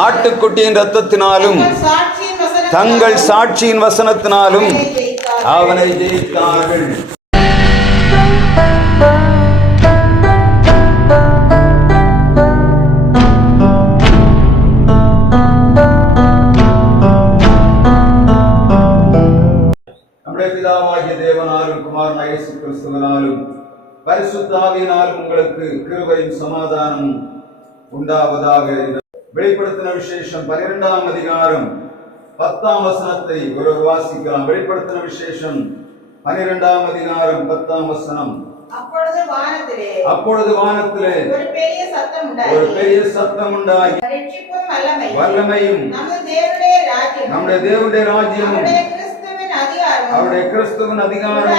ஆட்டுக்குட்டியின் இரத்தத்தினாலும் தங்கள் சாட்சியின் வசனத்தினாலும் அவனை ஜெயித்தார்கள். நம்முடைய பிதாவாகிய தேவனாலும் குமாரன் இயேசு கிறிஸ்துவினாலும் பரிசுத்த ஆவியினாலும் உங்களுக்கு கிருபையும் சமாதானம் உண்டாவதாக. வெளிப்படுத்தின விசேஷம் 12ஆம் அதிகாரம் 10ஆம் வசனத்தை ஒரு வாசிக்கலாம். வெளிப்படுத்தின விசேஷம் 12ஆம் அதிகாரம் 10ஆம் வசனம். அப்பொழுது வானத்திலே ஒரு பெரிய சத்தம் உண்டாகி வல்லமையும் நம்முடைய தேவனுடைய ராஜ்யமும் அவருடைய கிறிஸ்துவின் அதிகாரம்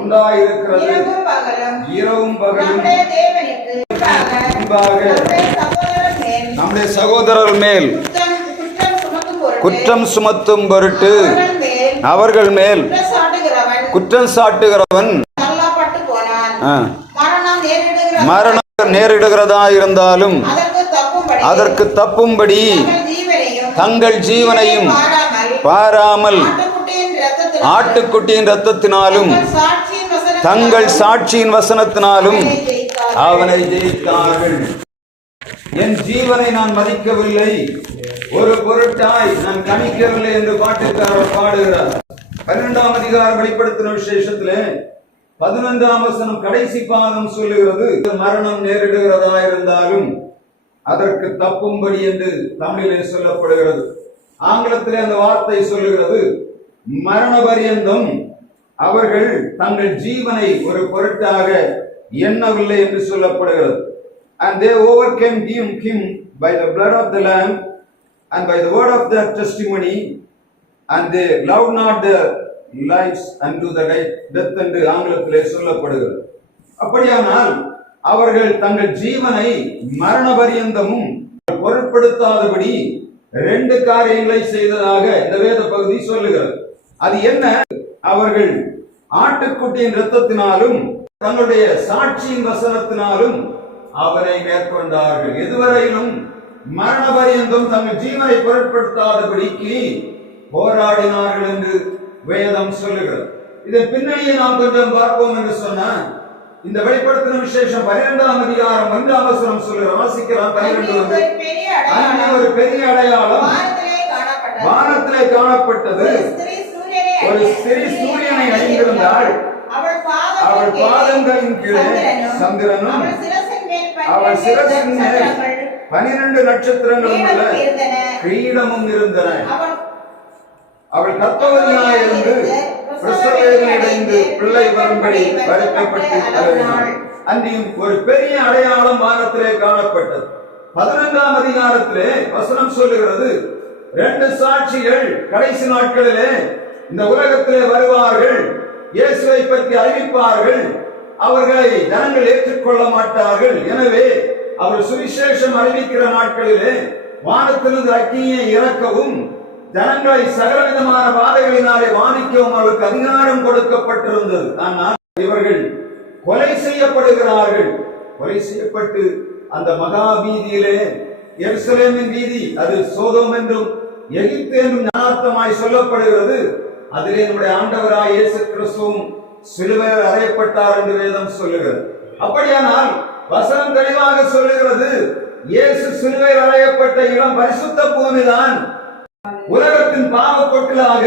உண்டாயிருக்கிறது. இரவும் பகலும் நம்முடைய சகோதரர் மேல் குற்றம் சுமத்தும் பொருட்டு அவர்கள் மேல் குற்றம் சாட்டுகிறவன் மரணம் நேரிடுகிறதா இருந்தாலும் அதற்கு தப்பும்படி தங்கள் ஜீவனையும் பாராமல் ஆட்டுக்குட்டியின் இரத்தத்தினாலும் தங்கள் சாட்சியின் வசனத்தினாலும் அவனை ஜெயித்தார்கள். என் ஜீவனை நான் மதிக்கவில்லை, ஒரு பொருட்டாய் நான் கணிக்கவில்லை என்று பாட்டுக்காரர் பாடுகிறார். 12ஆம் அதிகாரம் வெளிப்படுத்தின விசேஷத்திலே 11ஆம் வசனம் கடைசி பாகம் சொல்லுகிறது, மரணம் நேரிடுகிறதா இருந்தாலும் அதற்கு தப்பும்படி என்று தமிழிலே சொல்லப்படுகிறது. ஆங்கிலத்திலே அந்த வார்த்தை சொல்லுகிறது, மரண பரியந்தம் அவர்கள் தங்கள் ஜீவனை ஒரு பொருட்டாக எண்ணவில்லை என்று சொல்லப்படுகிறது. And they overcame him by the blood of the Lamb and by the word of their testimony, and they loved not their lives unto the death என்று ஆங்கிலத்திலே சொல்லப்படுகிறது. அப்படியானால் அவர்கள் தங்கள் ஜீவனை மரண பரியந்தமும் பொருட்படுத்தாதபடி 2 காரியங்களை செய்ததாக இந்த வேத பகுதி சொல்லுகிறது. அது என்ன? அவர்கள் ஆட்டுக்குட்டியின் இரத்தத்தினாலும் தங்களுடைய சாட்சியின் வசனத்தினாலும் அவரை மேற்கொண்டார்கள். எதுவரையிலும் மரண பரியந்தம் தங்கள் ஜீவனை பொருட்படுத்தாதபடிக்கு போராடினார்கள் என்று வேதம் சொல்லுகிறது. இதன் பின்னணியை நாம் கொஞ்சம் பார்ப்போம் என்று சொன்ன இந்த வெளிப்படுத்தின விசேஷம் 12ஆம் அதிகாரம் 1ஆம் வசனம் சொல்லுகிற வாசிக்கலாம். 12 ஒரு பெரிய அடையாளம் வானத்திலே காணப்பட்டது. ஒரு சிறு சூரியனை அணிந்திருந்தாள். அவள் பாதங்களின் கீழே சந்திரனும் அவள் சிரசின் மேல் 12 நட்சத்திரங்களும் உள்ள கிரீடமும் இருந்தன. அவள் கர்த்தவதியாயிருந்து பிரசவேதனையடைந்து பிள்ளை வரும்படி வருத்தப்பட்டு அழுதாள். அன்றியும் ஒரு பெரிய அடையாளம் வானத்திலே காணப்பட்டது. 11ஆம் அதிகாரத்திலே வசனம் சொல்லுகிறது, 2 சாட்சிகள் கடைசி நாட்களிலே இந்த உலகத்திலே வருவார்கள், இயேசுவை பற்றி அறிவிப்பார்கள். அவர்களை ஜனங்கள் ஏற்றுக்கொள்ள மாட்டார்கள். எனவே அவர் சுவிசேஷம் அறிவிக்கிற நாட்களிலே வானத்திலிருந்து அக்கினியை இறக்கவும் ஜனங்களை சகலவிதமான வாதைகளினாலே வாதிக்கவும் அவருக்கு அதிகாரம் கொடுக்கப்பட்டிருந்தது. ஆனால் இவர்கள் கொலை செய்யப்படுகிறார்கள். கொலை செய்யப்பட்டு அந்த மகா வீதியிலே, எருசலேமின் வீதி, அது சோதோம் என்றும் எகிப்து என்றும் ஞானார்த்தமாய் சொல்லப்படுகிறது. அதிலே நம்முடைய ஆண்டவராய் இயேசு கிறிஸ்துவும் சிலுவையில் அறையப்பட்டார் என்று வேதம் சொல்லுகிறது. அப்படியானால் வசனம் தெளிவாக சொல்லுகிறது, இயேசு சிலுவையில் அறையப்பட்ட இடம் பரிசுத்த பூமிதான். உலகத்தின் பாவ கொட்டிலாக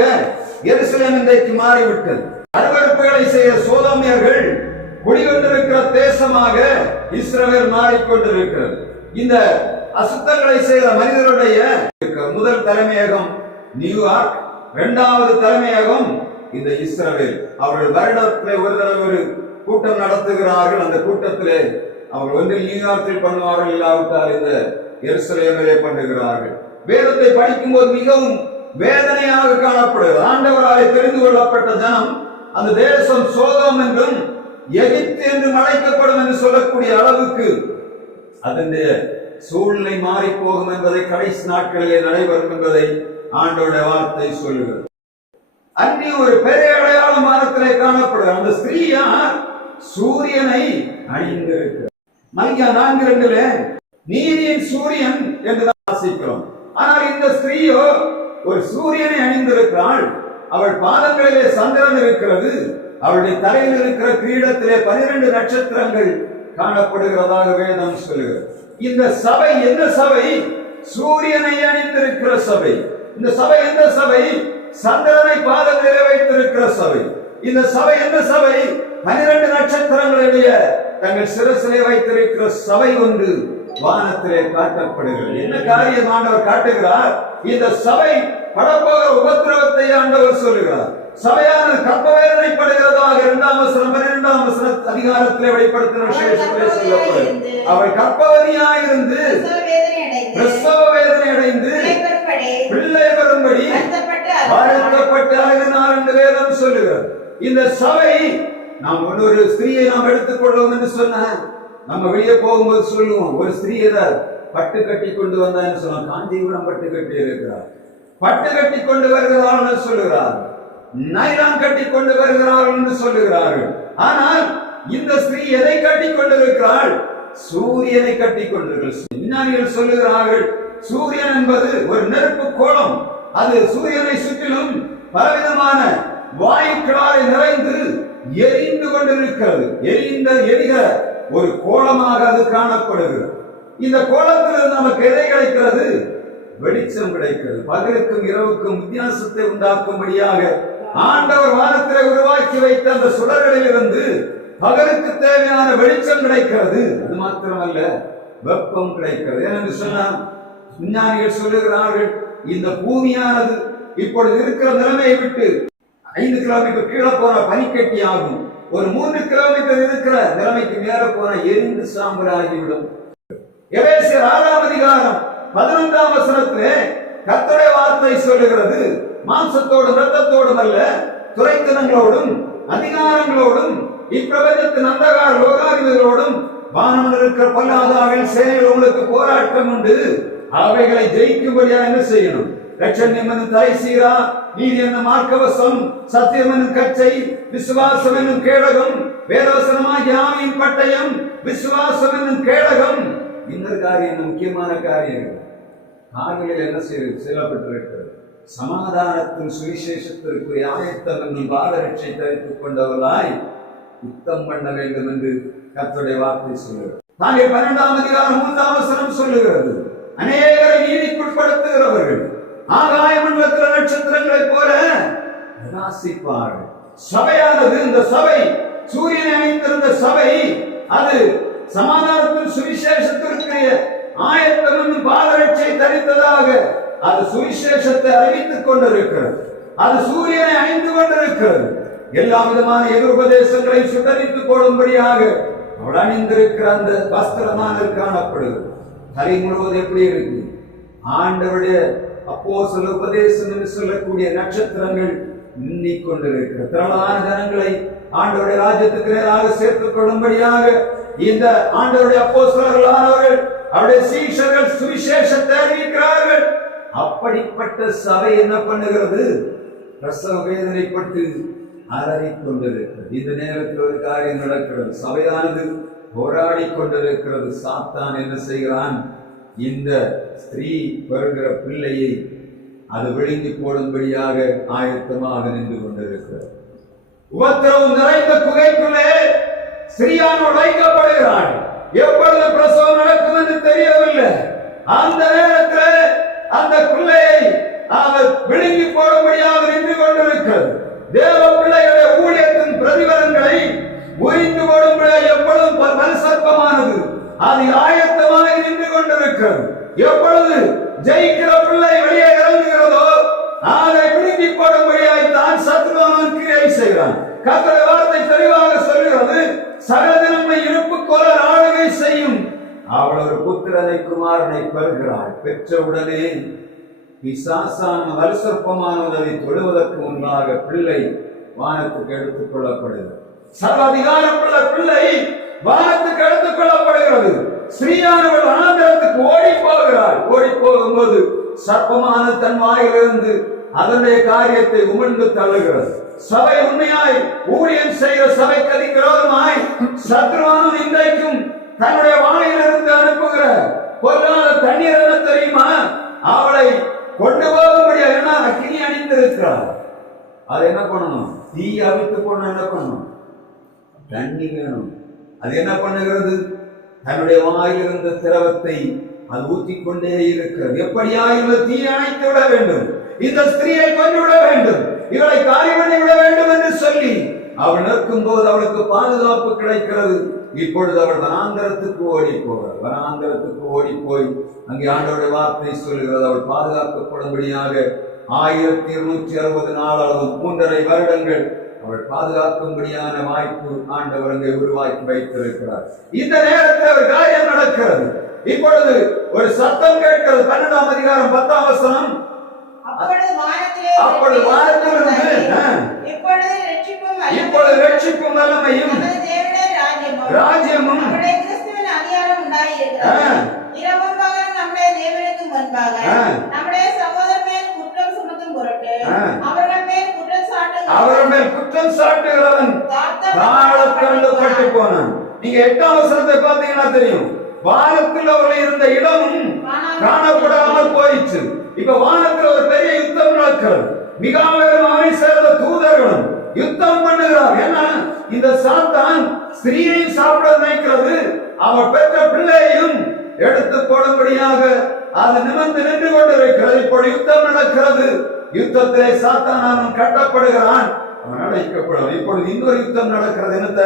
எருசலேம் இன்றைக்கு மாறிவிட்டது. அருவருப்புகளை செய்ய சோதோமியர்கள் குடிகொண்டிருக்கிற தேசமாக இஸ்ரவேல் மாறிக்கொண்டிருக்கிறது. இந்த அசுத்தங்களை செய்த மனிதருடைய முதல் தலைமையகம் நியூயார்க், 2வது தலைமையகம் இந்த இஸ்ரவேல். அவர்கள் வருடத்திலே ஒரு தடவை ஒரு கூட்டம் நடத்துகிறார்கள். அந்த கூட்டத்திலே அவர்கள் ஒன்றில் நியூயார்க்கில் பண்ணுவார்கள், இல்லாவிட்டால் இந்த எருசலேமிலே பண்ணுகிறார்கள். வேதத்தை படிக்கும் போது மிகவும் வேதனையாக காணப்படுகிறது. ஆண்டவராலே தெரிந்து கொள்ளப்பட்ட ஜனம் அந்த தேசம் சோதோம் என்றும் எகிப்து என்றும் அழைக்கப்படும் என்று சொல்லக்கூடிய அளவுக்கு அதனுடைய சூழ்நிலை மாறி போகும் என்பதை கடைசி நாட்களிலே நடைபெறும் என்பதை ஆண்டவருடைய வார்த்தை சொல்லுகிறது. அன்றி ஒரு பெரிய அடையாளம் வானத்திலே காணப்படுகிறது. அந்த ஸ்திரீயார் சூரியனை அணிந்திருக்கிறார். மல்கியா 4:2 நீதியின் சூரியன் என்று ஆனால் இந்த ஸ்திரீயோ ஒரு சூரியனை அணிந்திருக்கிறாள். அவள் பாதங்களிலே சந்திரன் இருக்கிறது. அவளுடைய தலையில் இருக்கிற கிரீடத்திலே 12 நட்சத்திரங்கள் காணப்படுகிறதாக வேதம் சொல்லுகிறது. இந்த சபை என்ன சபை? சூரியனை அணிந்திருக்கிற சபை. இந்த சபை எந்த சபை? சந்திரனை பாதங்களிலே வைத்திருக்கிற சபை. இந்த சபை என்ன சபை? 12 நட்சத்திரங்களுடைய தங்கள் சிரசிலே வைத்திருக்கிற சபை ஒன்று வானத்திலே காட்டப்படுகிறது. என்ன காரியம் ஆண்டவர் காட்டுகிறார்? இந்த சபை படப்போகிற உபத்திரவத்தை ஆண்டவர் சொல்லுகிறார். சபையானது கற்பவேதனைப்படுகிறதாக 2ஆம் வசனம் 12ஆம் வசன அதிகாரத்திலே வெளிப்படுத்தின விசேஷத்திலே சொல்லப்படும். அவள் கற்பவதியாயிருந்து பிரசவ வேதனை அடைந்து பிள்ளை வரும்படி வாழ்த்தப்பட்டு அழுதினார் என்று வேதம் சொல்லுகிறார். இந்த சபை நாம் ஒரு ஸ்திரீயை நாம் எடுத்துக்கொள்வோம் என்று சொன்ன நம்ம வெளியே போகும்போது சொல்லுவோம், ஒரு ஸ்திரீ ஏதாவது பட்டு கட்டி கொண்டு வந்தான்னு சொல்லுவோம். காஞ்சிபுரம் பட்டு கட்டி இருக்கிறார், பட்டு கட்டி கொண்டு வருகிறாள் என்று சொல்லுகிறார், நைலான் கட்டி கொண்டு வருகிறார்கள் என்று சொல்லுகிறார்கள். ஆனால் இந்த ஸ்திரீ எதை கட்டி கொண்டிருக்கிறாள்? சூரியனை கட்டி கொண்டிருக்கிறார். விஞ்ஞானிகள் சொல்லுகிறார்கள், சூரியன் என்பது ஒரு நெருப்பு கோலம். அது சூரியனை சுற்றிலும் பலவிதமான வாயுக்களால் நிறைந்து எரிந்து கொண்டிருக்கிறது. எரிகிற ஒரு கோலமாக அது காணப்படுகிறது. இந்த கோலத்தில் நமக்கு எதை கிடைக்கிறது? வெளிச்சம் கிடைக்கிறது. பகலுக்கும் இரவுக்கும் வித்தியாசத்தை உண்டாக்கும்படியாக ஆண்டவர் வானத்திலே உருவாக்கி வைத்த அந்த சுடர்களில் இருந்து பகலுக்கு தேவையான வெளிச்சம் கிடைக்கிறது. அது மாத்திரமல்ல, வெப்பம் கிடைக்கிறது. ஏனென்று சொன்னால் விஞ்ஞானிகள் சொல்லுகிறார்கள், இந்த பூமியானது இப்பொழுது இருக்கிற நிலைமையை விட்டு 5 கிலோமீட்டர் கீழே போன பனிக்கட்டி ஆகும். ஒரு 3 கிலோமீட்டர் இருக்கிற நிலைமைக்கு மேல போன எரிந்து சாம்பல் ஆகிவிடும். எபேசியர் 6ஆம் அதிகாரம் 11ஆம் வசனத்திலே கர்த்தருடைய வார்த்தை சொல்லுகிறது, மாம்சத்தோடும் இரத்தத்தோடும் அல்ல, துரைத்தனங்களோடும் அதிகாரங்களோடும் இப்பிரபஞ்சத்தின் அந்தகார லோகாதிபதிகளோடும் வானம் இருக்கிற பொல்லாதாவின் சேனைகள் உங்களுக்கு போராட்டம் உண்டு. அவைகளை ஜெயிக்கும்படியா என்ன செய்யணும்? ரட்சண்யம் என்னும் தலை சீரா, நீதி என்னும் மார்க்கவசம், சத்தியம் என்னும் கச்சை, விசுவாசம் என்னும் கேடகம், வேதவசனமாகிய ஆவியின் பட்டயம், விசுவாசம் என்னும் கேடகம். இன்னொரு காரியம், முக்கியமான காரியங்கள் கால்களில் என்ன சொல்லப்பட்டிருக்கிறது? சமாதானத்தின் சுவிசேஷத்திற்கு ஆயத்தம் என்னும் பாதரட்சை தரித்துக் கொண்டவர்களாய் யுத்தம் பண்ண வேண்டும் என்று கர்த்தருடைய வார்த்தை சொல்லுகிறது. தாங்கள் 12ஆம் அதிகாரம் 3ஆம் வசனம் சொல்லுகிறது, அநேகரை நீதிக்குட்படுத்துகிறவர்கள் ஆகாய மண்டலத்தில் நட்சத்திரங்களைப் போல பிரகாசிப்பார்கள். சபையானது, இந்த சபை சூரியனை அணிந்திருந்த சபை, அது சமாதானத்தின் சுவிசேஷத்திற்கு ஆயத்தம் என்னும் பாதரட்சை தரித்ததாக அது சுவிசேஷத்தை அறிவித்துக் கொண்டிருக்கிறது. அது சூரியனை அணிந்து கொண்டிருக்கிறது. எல்லா விதமான எதிர்பதேசங்களை சுட்டரித்துக் போடும்படியாக அவள் அணிந்திருக்கிற அந்த வஸ்திரமானது காணப்படுகிறது. தலை முழுவதும் எப்படி இருக்கு? ஆண்டவருடைய அப்போஸ்தல உபதேசம் என்று சொல்லக்கூடிய நட்சத்திரங்கள் மின்னிக் கொண்டிருக்கிற திரளான ஜனங்களை ஆண்டவருடைய ராஜ்யத்துக்கு நேராக சேர்த்துக் கொள்ளும்படியாக இந்த ஆண்டவருடைய அப்போஸ்தலர்களானவர்கள், அவருடைய சீஷர்கள் சுவிசேஷத்தை அறிவிக்கிறார்கள். அப்படிப்பட்ட சபை என்ன பண்ணுகிறது? பிரசவ வேதனைப்பட்டு அலறிக் கொண்டிருக்கிறது. இந்த நேரத்தில் ஒரு காரியம் நடக்கிறது. சபையானது போராடி கொண்டிருக்கிறது. சாத்தான் என்ன செய்கிறான்? இந்த ஸ்திரீ வருகிற பிள்ளையை அது விழுங்கி போடும்படியாக ஆயத்தமாக நின்று கொண்டிருக்கிறது. உபத்திரவம் நிறைந்த குகைக்குள்ளே ஸ்திரீயானோடு வைக்கப்படுகிறாள். எப்பொழுது பிரசவம் நடக்கும் என்று தெரியவில்லை. அந்த நேரத்தில் அந்த பிள்ளையை அவர் விழுங்கி போடும்படியாக நின்று கொண்டிருக்கிறது. தேவ பிள்ளைகளுடைய ஊழியத்தின் பிரதிபலன்களை உரிந்து போடும்படியாக எப்பொழுதும் பரிசற்பமானது அது ஆயத்தமாக நின்று கொண்டிருக்கிறது. எப்பொழுது ஜெயிக்கிற பிள்ளை வெளியே இறங்குகிறதோ அதை விழுங்கி போடும்படியாக தான் சத்துருவான் கிரியை செய்கிறான். கர்த்தருடைய வார்த்தை தெளிவாக சொல்கிறது, சகல நன்மை இருப்புக்கொள்ள ஆளுகை செய்யும். அவள் ஒரு புத்திரனை குமாரனை பெறுகிறாள். பெற்றவுடனே பிசாசான வலுசற்பமானது அதை தொடுவதற்கு முன்பாக பிள்ளை வானத்துக்கு எடுத்துக் கொள்ளப்படுகிறது. சர்வ அதிகாரமுள்ள பிள்ளை வானத்துக்கு எடுத்துக் கொள்ளப்படுகிறது. ஸ்ரீயானவள் அனாந்தரத்துக்கு ஓடி போகிறாள். ஓடி போகும்போது சர்ப்பமான தன் வாயிலிருந்து அதனுடைய காரியத்தை உமிழ்ந்து தள்ளுகிறது. சபை உண்மையாய் ஊழியம் செய்கிற சபைக்கு அதிகமாய் சத்ருவானும் இன்றைக்கும் தன்னுடைய வாயிலிருந்து அனுப்புகிற பொருளாதார தண்ணீர் என்ன தெரியுமா? அவளை வைத்திருக்கிறார். அதை என்ன பண்ணணும்? தீ அவித்து போன என்ன பண்ணணும்? தண்ணி வேணும். அது என்ன பண்ணுகிறது? தன்னுடைய வாயில் இருந்த திரவத்தை அது ஊற்றிக்கொண்டே இருக்கிறது. எப்படியாவது தீயை அணைத்து விட வேண்டும், இந்த ஸ்திரீயை கொண்டு விட வேண்டும், இவளை காரியம் பண்ணி விட வேண்டும் என்று சொல்லி அவள் நிற்கும் போது அவளுக்கு பாதுகாப்பு கிடைக்கிறது. இப்பொழுது அவள் வனாந்தரத்துக்கு ஓடி போகிறாள். வனாந்தரத்துக்கு ஓடி போய் அங்கே ஆண்டவருடைய வார்த்தை சொல்கிறது. அவள் பாதுகாக்கப்படும்படியாக 1260 நாளாகவும் 3.5 வருடங்கள் அவள் பாதுகாக்கும்படியான வாய்ப்பு ஆண்டவர் அங்கே உருவாக்கி வைத்திருக்கிறார். இந்த நேரத்தில் ஒரு காரியம் நடக்கிறது. இப்பொழுது ஒரு சத்தம் கேட்கிறது. 12ஆம் அதிகாரம் 10ஆம் வசனம். அப்பொழுது வானத்திலிருந்து இப்பொழுது ரட்சிப்பும் வல்லமையும் ராஜ்யமும் அவர்கள் மேல் குற்றம் சாட்டுகிறவன் தாழத்தள்ளப்பட்டு போனான். நீங்க 8ஆம் வசனத்தை பார்த்தீங்கன்னா தெரியும். வானத்தில் அவர்கள் இருந்த இடமும் காணப்படாமல் போயிடுச்சு. இப்ப வானத்தில் ஒரு பெரிய யுத்தம் நடக்கிறது. மிகாவேலும் அவனை சேர்ந்த தூதர்களும் யுத்தம் பண்ணுகிறார். ஏன்னா இந்த சாத்தான் ஸ்திரீயையும் சாப்பிட நினைக்கிறது, அவள் பெற்ற பிள்ளையையும் எடுத்து போடும்படியாக அது நிமிர்ந்து நின்று கொண்டிருக்கிறது. இப்போது யுத்தம் நடக்கிறது. யுத்தத்திலே சாத்தான் கட்டப்படுகிறான், அவன் அழைக்கப்படுவான். இப்பொழுது இன்னொரு யுத்தம் நடக்கிறது. என்னத்த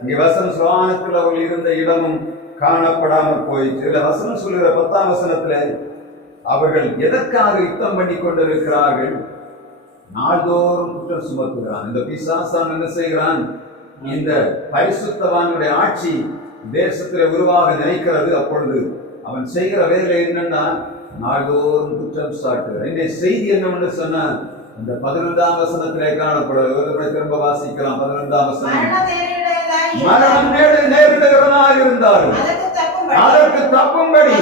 இங்கே வசனம் வானத்தில் அவர்கள் இருந்த இடமும் காணப்படாமல் போயிடுச்சு. இல்ல வசனம் சொல்லுகிற 10ஆம் வசனத்துல அவர்கள் எதற்காக யுத்தம் பண்ணி கொண்டிருக்கிறார்கள்? நாள்தோறும் குற்றம் சுமத்துகிறான். இந்த பிசாசான் என்ன செய்கிறான்? இந்த பரிசுத்தவானுடைய ஆட்சி தேசத்தில் உருவாக நினைக்கிறது. அப்பொழுது அவன் செய்கிற வேலை என்னன்னா நாள்தோறும் குற்றம் சாட்டுகிறான். இந்த செய்தி என்னன்னு சொன்ன இந்த 11ஆம் வசனத்திலே காணப்படுவது. திரும்ப வாசிக்கலாம். 11ஆம் வசனம். மரணம் நேரிடுகிறவனாக இருந்தார்கள் அதற்கு தப்பும்படி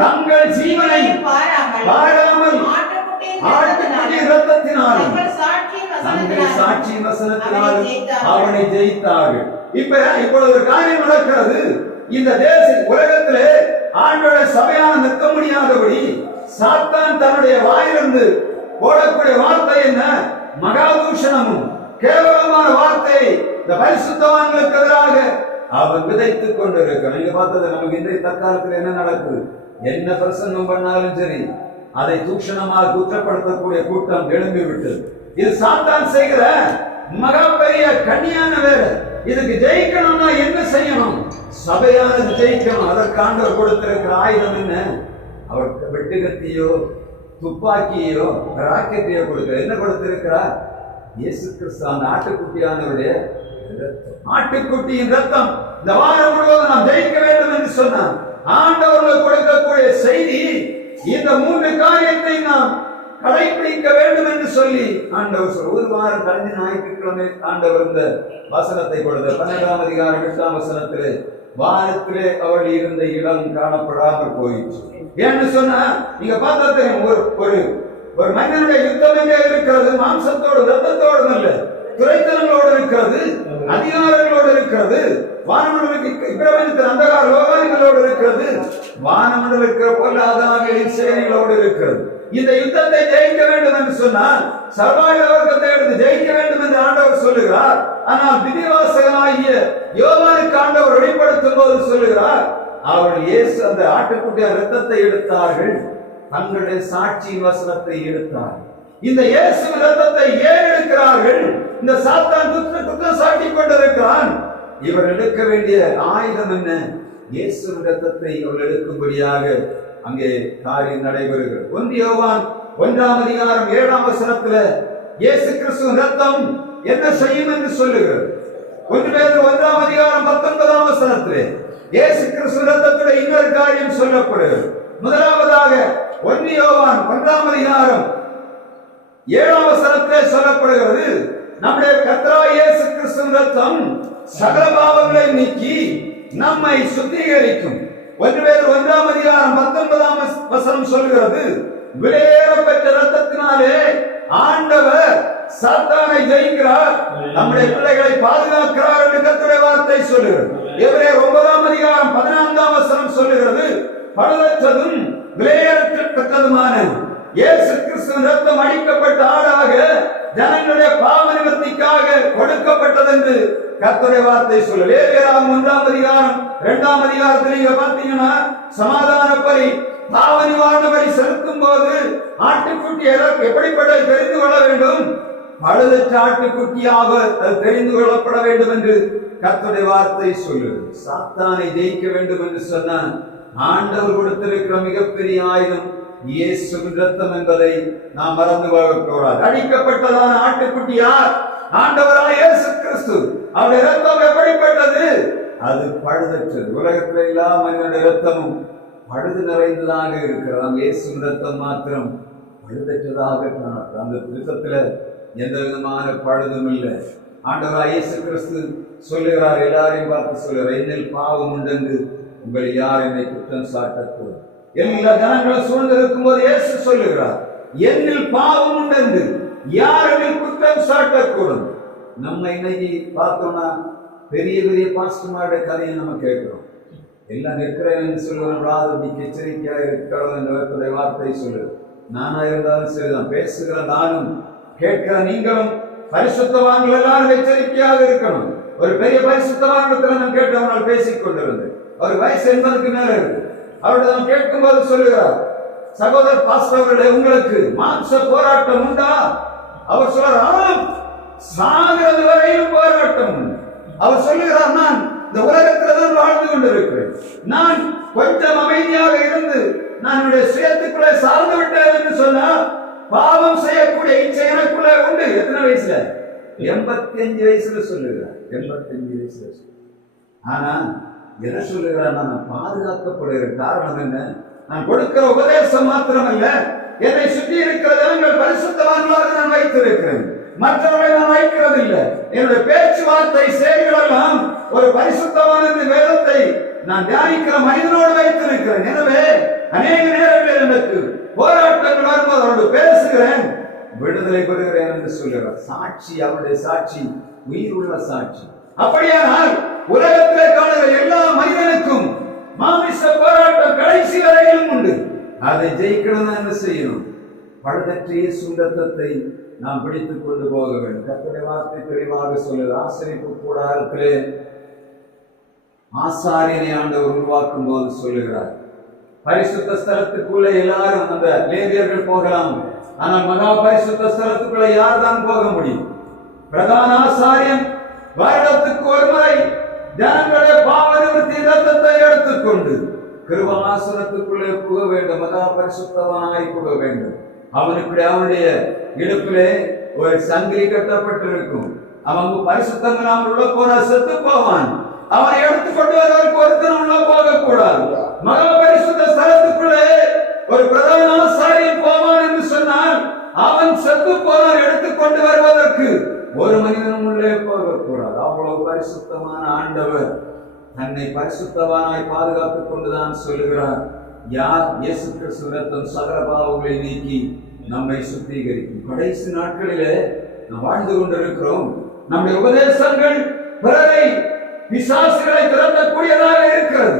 தங்கள் ஜீவனை பாராமல் ஆட்டுக்குட்டி இரத்தத்தினாலும் தங்கள் சாட்சி வசனத்தினாலும் அவனை ஜெயித்தார்கள். இப்பொழுது ஒரு காரியம் நடக்கிறது. இந்த தேச உலகத்திலே ஆண்டவருடைய சபையான நிற்க முடியாதபடி சாத்தான் தன்னுடைய வாயிலிருந்து போடக்கூடிய வார்த்தை என்ன? மகாதூஷணமும் கேவலமான வார்த்தை இந்த பரிசுத்தவான்களுக்கு எதிராக அவன் விதைத்துக் கொண்டிருக்கிறான். நீங்க பார்த்தது நமக்கு இன்றைய தற்காலத்தில் என்ன நடக்குது? என்ன பிரசங்கம் பண்ணாலும் சரி அதை தூஷணமாக குற்றப்படுத்தக்கூடிய கூட்டம் எழும்பி விட்டது. இது சாத்தான் செய்கிற மகா பெரிய கண்ணியான வேலை. இதுக்கு ஜெயிக்கணும்னா என்ன செய்யணும்? சபையானது ஜெயிக்கணும். அதற்கு ஆண்டவர் கொடுத்திருக்கிற ஆயுதம் என்ன? அவருக்கு வெட்டுகத்தியோ துப்பாக்கியோ ராக்கெட்டையோ கொடுக்க என்ன கொடுத்திருக்கிறார்? இயேசு கிறிஸ்து அந்த ஆட்டுக்குட்டியானவருடைய ஆட்டுக்குட்டியின் ரத்தம். இந்த வாரம் முழுவதும் நாம் ஜெயிக்க வேண்டும் என்று சொன்னார். ஆண்டவர்கள் கொடுக்கக்கூடிய செய்தி இந்த 3 காரியத்தை நாம் கடைபிடிக்க வேண்டும் என்று சொல்லி ஆண்டவர் சொல்ல. ஒரு வாரம் கழிஞ்ச ஞாயிற்றுக்கிழமை ஆண்டவர் இந்த வசனத்தை கொடுத்த 12ஆம் அதிகாரம் 8ஆம் வசனத்திலே வாரத்திலே அவள் இருந்த இடம் காணப்படாமல் போயிடுச்சு. ஏன்னு சொன்னா நீங்க பார்த்தா தெரியும். ஒரு மனிதனுடைய யுத்தம் எங்கே இருக்கிறது? மாம்சத்தோடு ரத்தத்தோடு அல்ல, துரைத்தனங்களோடு இருக்கிறது, அதிகாரங்களோடு இருக்கிறது, வானமண்டலத்தில் அந்தகார லோகாரிகளோடு இருக்கிறது, வானமண்டல இருக்கிற பொருளாதாரங்களின் சேனைகளோடு இருக்கிறது. இந்த யுத்தத்தை ஜெயிக்க வேண்டும் என்று சொன்னால் சர்வாயுத வர்க்கத்தை எடுத்து ஜெயிக்க வேண்டும் என்று ஆண்டவர் சொல்லுகிறார். ஆனால் விதிவாசகனாகிய யோவானுக்கு ஆண்டவர் வெளிப்படுத்தும் போது சொல்லுகிறார், அவர்கள் இயேசு அந்த ஆட்டுக்குட்டிய ரத்தத்தை எடுத்தார்கள், தங்களுடைய சாட்சியின் வசனத்தை எடுத்தார்கள். இந்த இயேசு ரத்தத்தை ஏன் எடுக்கிறார்கள்? இந்த சாத்தான் குற்றம் சாட்டி கொண்டிருக்கிறான். இவர் எடுக்க வேண்டிய ஆயுதம் என்ன? இயேசு ரத்தத்தை அவர் எடுக்கும்படியாக அங்கே காரியம் நடைபெறுகிறது. 1 யோவான் 1ஆம் அதிகாரம் 7ஆம் வசனத்துல இயேசு கிறிஸ்துவின் ரத்தம் என்ன செய்யும் என்று சொல்லுகிறது. 1 பேதுரு 1ஆம் அதிகாரம் 19ஆம் வசனத்திலே இயேசு கிறிஸ்துவின் ரத்தத்துடைய இன்னொரு காரியம் சொல்லப்படுகிறது. முதலாவதாக 1 யோவான் 1ஆம் அதிகாரம் 7ஆம் வசனத்திலே சொல்லப்படுகிறது, நம்முடைய கர்த்தராகிய இயேசு கிறிஸ்துவின் ரத்தம் சகல பாவங்களை நீக்கி நம்மை சுத்திகரிக்கும். 1 பேதுரு 1ஆம் அதிகாரம் 19ஆம் வசனம் சொல்கிறது, விலையேறப்பெற்ற ரத்தத்தினாலே ஆண்டவர் சாத்தானை ஜெயிக்கிறார், நம்முடைய பிள்ளைகளை பாதுகாக்கிறார் என்று கர்த்தருடைய வார்த்தை சொல்லுகிறது. எபிரேயர் 9ஆம் அதிகாரம் 14ஆம் வசனம் சொல்லுகிறது, பழுதற்றதும் விலையேறப்பெற்றதுமான இயேசு கிறிஸ்துவின் ரத்தம் அளிக்கப்பட்ட ஆடாக ஜனங்களுடைய பாவ நிவர்த்திக்காக கொடுக்கப்பட்டது என்று கர்த்தருடைய வார்த்தை சொல்ல. லேவியராகமம் 1ஆம் அதிகாரம் 2ஆம் அதிகாரத்தில் நீங்க பார்த்தீங்கன்னா சமாதான பலி பாவ நிவாரண பலி செலுத்தும் போது ஆட்டுக்குட்டி எப்படிப்பட்ட தெரிந்து கொள்ள வேண்டும்? பழுதற்ற ஆட்டுக்குட்டியாக அது தெரிந்து கொள்ளப்பட வேண்டும் என்று கர்த்தருடைய வார்த்தை சொல்லுது. சாத்தானை ஜெயிக்க வேண்டும் என்று சொன்னால் ஆண்டவர் கொடுத்திருக்கிற மிகப்பெரிய ஆயுதம் இயேசுவின் ரத்தம் என்பதை நாம் மறந்து போகக்கூடாது. அழிக்கப்பட்டதான ஆட்டுக்குட்டி யார்? ஆண்டவரான இயேசு கிறிஸ்து. அவருடைய ரத்தம் எப்படிப்பட்டது? அது பழுதற்றது. உலகத்தில் எல்லா மனிதனுடைய ரத்தமும் பழுது நிறைந்ததாக இருக்கிறது. இயேசுவின் ரத்தம் மாத்திரம் பழுதற்றதாக காணப்படும். அந்த ரத்தத்துல எந்த விதமான பழுதும் இல்லை. ஆண்டவரான இயேசு கிறிஸ்து சொல்லுகிறார், எல்லாரையும் பார்த்து சொல்லுகிறார், என்னில் பாவம் உண்டென்று உங்களை யார் என்னை குற்றம் சாட்டக்கூடும். எல்லா ஜனங்களும் சூழ்ந்திருக்கும் போது இயேசு சொல்லுகிறார், என்னில் பாவம் உண்டென்று யாரில் குற்றம் சாட்டக்கூடும். நம்ம இன்னைக்கு பார்த்தோம்னா பெரிய பெரிய பாஸ்டர்மாருடைய கதையை நம்ம கேட்கிறோம். எல்லாம் நிற்கிறேன் சொல்லுவாங்க, எச்சரிக்கையா இருக்கிறது என்ற வார்த்தை சொல்லு. நானா இருந்தாலும் சரிதான், பேசுகிற நானும் கேட்கிற நீங்களும் பரிசுத்தவான்கள் எல்லாரும் எச்சரிக்கையாக இருக்கணும். ஒரு பெரிய பரிசுத்தவான்களத்துல நான் கேட்டவனால் பேசிக் கொண்டிருந்தேன். அவர் வயசு 80க்கு மேல இருக்கு. அவருடைய நான் கேட்கும் போது சொல்லுகிறார், சகோதரர் பாஸ்டர் உங்களுக்கு மாம்ச போராட்டம் உண்டா? அவர் சொல்றார், சாகிறது வரையில் போராட்டம் உண்டு. அவர் சொல்லுகிறார், நான் இந்த உலகத்துல தான் வாழ்ந்து கொண்டிருக்கிறேன். நான் கொஞ்சம் அமைதியாக இருந்து நான் என்னுடைய சுயத்துக்குள்ளே சார்ந்து விட்டேன் என்று சொன்னால் பாவம் செய்யக்கூடிய இச்சை எனக்குள்ள உண்டு. எத்தனை வயசுல? 85 வயசுல சொல்லுகிறார். 85 வயசுல. ஆனா என்ன சொல்லுகிறார்? நான் பாதுகாக்கப்படுகிற காரணம் என்ன? நான் கொடுக்கிற உபதேசம் மாத்திரமல்ல, என்னை சுற்றி இருக்கிற ஜனங்கள் பரிசுத்தவான்களாக நான் வைத்திருக்கிறேன். மற்றவர்களை நான் வைக்கிறது இல்லை. என்னுடைய பேச்சுவார்த்தை செயல்கள் எல்லாம் ஒரு பரிசுத்தமான வேதத்தை நான் தியானிக்கிற மனிதனோடு வைத்திருக்கிறேன். எனவே அநேக நேரங்களில் எனக்கு போராட்டங்கள் வரும்போது அவரோடு பேசுகிறேன், விடுதலை பெறுகிறேன் என்று சொல்லுகிறார். சாட்சி, அவருடைய சாட்சி உயிர் உள்ள சாட்சி. அப்படியானால் உலகத்திலே காணுகிற எல்லா மனிதனுக்கும் மாமிச போராட்டம் கடைசி வரையிலும் உண்டு. அதை ஜெயிக்கணும் என்ன செய்யணும்? பழுதற்ற இயேசு ரத்தத்தை நாம் பிடித்துக் கொண்டு போக வேண்டும். கர்த்தருடைய வார்த்தை தெளிவாக சொல்லுது. ஆசரிப்பு கூடாரத்திலே ஆசாரியனை ஆண்டவர் உருவாக்கும் போது சொல்லுகிறார், பரிசுத்த ஸ்தலத்துக்குள்ள எல்லாரும் அந்த லேவியர்கள் போகலாம், ஆனால் மகா பரிசுத்த ஸ்தலத்துக்குள்ள யார் தான் போக முடியும்? பிரதான ஆசாரியன் வருடத்துக்கு ஒரு முறை ஜனங்களுடைய பாவ நிவர்த்தி ரத்தத்தை எடுத்துக்கொண்டு கிருபாசனத்துக்குள்ளே புக வேண்டும், மகா பரிசுத்தவானாய் புக வேண்டும். அவனுக்கு அவனுடைய இடுப்பிலே ஒரு சங்கிலி கட்டப்பட்டிருக்கும். அவன் பரிசுத்தம் இல்லாமல் உள்ள போன செத்து போவான். அவனை எடுத்துக்கொண்டு வருவதற்கு ஒருத்தன் உள்ள போக கூடாது. மகா பரிசுத்த ஸ்தலத்துக்குள்ளே ஒரு பிரதான ஆசாரியன் போவான் என்று சொன்னால் அவன் செத்து போனான். எடுத்துக்கொண்டு வருவதற்கு ஒரு மனிதனும் உள்ளே போகக்கூடாது. அவ்வளவு பரிசுத்தமான ஆண்டவர் தன்னை பரிசுத்தவானாய் பாதுகாத்துக் கொண்டுதான் சொல்லுகிறார், யார் இயேசு கிறிஸ்து ரத்தம் சகல பாவங்களை நீக்கி நம்மை சுத்திகரிக்கும். கடைசி நாட்களிலே நாம் வாழ்ந்து கொண்டிருக்கிறோம். நம்முடைய உபதேசங்கள் பிறரை பிசாசுகளை திறக்கக்கூடியதாக இருக்கிறது,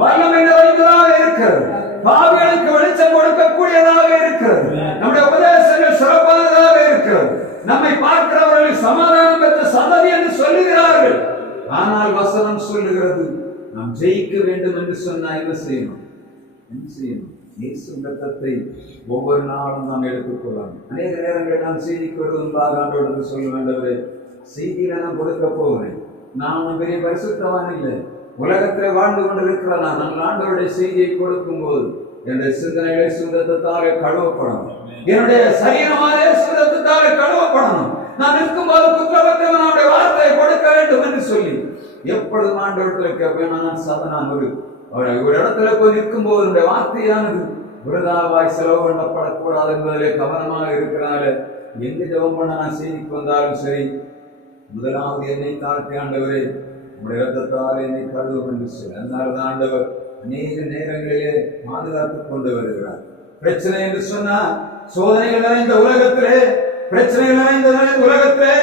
வல்லமை நிறைந்ததாக இருக்கிறது, பாவிகளுக்கு வெளிச்சம் கொடுக்கக்கூடியதாக இருக்கிறது. நம்முடைய உபதேசங்கள் சிறப்பானதாக இருக்கிறது. நம்மை பார்க்கிறவர்கள் சமாதானம் பெற்ற சந்ததி என்று சொல்லுகிறார்கள். ஆனால் வசனம் சொல்லுகிறது, நாம் ஜெயிக்க வேண்டும் என்று சொன்னா என்ன செய்யணும்? இயேசு ரத்தத்தை ஒவ்வொரு நாளும் நாம் எடுத்துக்கொள்ளலாம். அநேக நேரங்களில் நான் செய்திக்கு வருவதாக ஆண்டோடு சொல்ல வேண்டவரே, செய்தியில நான் கொடுக்க போகிறேன். நான் பெரிய பரிசுத்தவான் இல்லை, உலகத்தில் வாழ்ந்து கொண்டிருக்கிறேன். நான் ஆண்டவருடைய செய்தியை கொடுக்கும் போது என்னுடைய சிந்தனைகளை சுத்தத்தாலே கழுவப்படணும், என்னுடைய சரீரமான சுத்தத்தாலே கழுவப்படணும். நான் நிற்கும் போது குற்றமற்றவன் அவருடைய வார்த்தையை கொடுக்க வேண்டும் என்று சொல்லி எப்பொழுதும் ஆண்டவரத்தில் கேட்பேன். நான் ஒரு இடத்துல போய் நிற்கும் போது என்னுடைய வார்த்தையானது விருதாவாய் செலவு பண்ணப்படக்கூடாது என்பதிலே கவனமாக இருக்கிறனால எங்க ஜெபம் பண்ண நான் செய்திக்கு வந்தாலும் சரி, முதலாவது என்னை தாழ்த்தி ஆண்டவரே உங்களுடைய ரத்தத்தால் என்னை கருதும் என்று சொல்லி, அதனால ஆண்டவர் அநேக நேரங்களிலே பாதுகாத்துக் கொண்டு வருகிறார். பிரச்சனை என்று சொன்னா சோதனைகள் நிறைந்த உலகத்திலே, பிரச்சனைகள் நிறைந்த உலகத்திலே,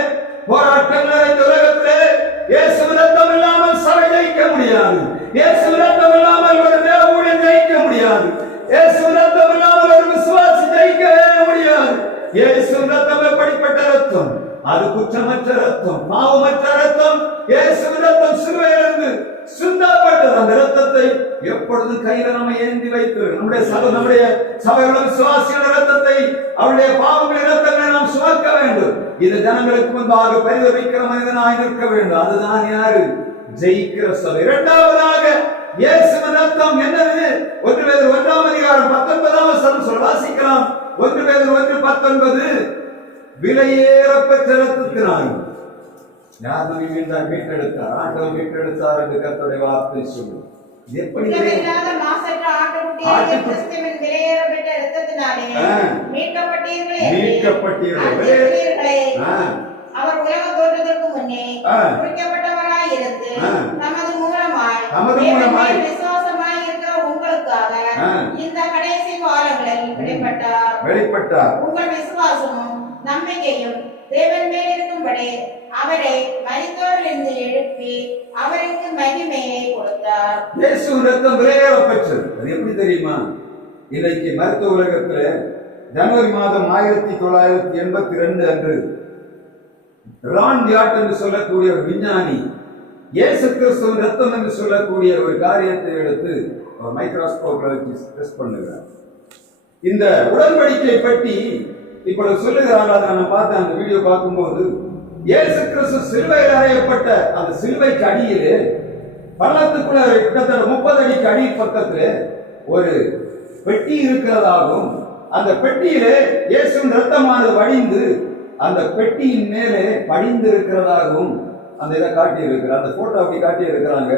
போராட்டங்கள் நிறைந்த உலகத்திலே இயேசு ரத்தம் இல்லாமல் சபை ஜெயிக்க முடியாது. இயேசு ரத்தம் இல்லாமல் ஒரு தேவ ஊழியர் ஜெயிக்க முடியாது. இயேசு ரத்தம் இல்லாமல் ஒரு விசுவாசி ஜெயிக்க அது குற்றமற்ற ரத்தம், பாவமற்ற ரத்தம். இயேசுவின் ரத்தம் சிலுவையிலிருந்து சிந்தப்பட்டது. அந்த ரத்தத்தை எப்பொழுதும் கையில நம்ம ஏந்தி வைத்து நம்முடைய சபையுள்ள விசுவாசிகளின் ரத்தத்தை, அவருடைய பாவங்களின் ரத்தங்களை நாம் சுமக்க வேண்டும். இது ஜனங்களுக்கு முன்பாக பரிதவிக்கிற மனிதனாய் நிற்க வேண்டும். அதுதான் யாரு? ஜெயிக்கிற சபை. இரண்டாவதாக இயேசுவின் ரத்தம் என்னது? 1 பேதுரு 1:19 சொல்ல வாசிக்கலாம். 1 பேதுரு 1:19 விலையேறப்பெற்ற ரத்தத்தினால் யார் நம்மை மீட்டெடுத்தார்? ஆண்டவர் மீட்டெடுத்தார் என்று கர்த்தருடைய வார்த்தை சொல்லு. எப்படி அவர் உலக தோற்றத்திற்கு முன்னே குறிக்கப்பட்டவராய் இருந்து நமது மூலமாய் விசுவாசமாய் இருக்கிற உங்களுக்காக இந்த கடைசி காலங்களில் வெளிப்பட்டார். உங்கள் விசுவாசமும் நம்பிக்கையும் தேவன் மேல் இருக்கும்படி அவரை மரித்தோரிலிருந்து எழுப்பி அவருக்கு மகிமையை கொடுத்தார். இயேசுவின் ரத்தம் விலையேறப்பெற்றது. அது எப்படி தெரியுமா? இன்னைக்கு மருத்துவ உலகத்துல ஜனவரி மாதம் 1982 அன்று ரான் யாட் என்று சொல்லக்கூடிய ஒரு விஞ்ஞானி இயேசு கிறிஸ்துவின் ரத்தம் என்று சொல்லக்கூடிய ஒரு காரியத்தை எடுத்து மைக்ரோஸ்கோப்ல வச்சு டெஸ்ட் பண்ணுகிறார். இந்த உடன்படிக்கை பற்றி இப்பொழுது சொல்லுகிறாங்க. அதை நான் பார்த்தேன். அந்த வீடியோ பார்க்கும்போது இயேசு கிறிஸ்து சிலுவையில் அறையப்பட்ட அந்த சிலுவைக்கு அடியிலே பள்ளத்துக்குள்ள கிட்டத்தட்ட 30 அடிக்கு அடி பக்கத்திலே ஒரு பெட்டி இருக்கிறதாகவும், அந்த பெட்டியிலே இயேசுவின் ரத்தமானது வடிந்து அந்த பெட்டியின் மேலே படிந்து இருக்கிறதாகவும் அந்த இதை காட்டி இருக்கிறார். அந்த போட்டோ அப்படி காட்டி இருக்கிறாங்க.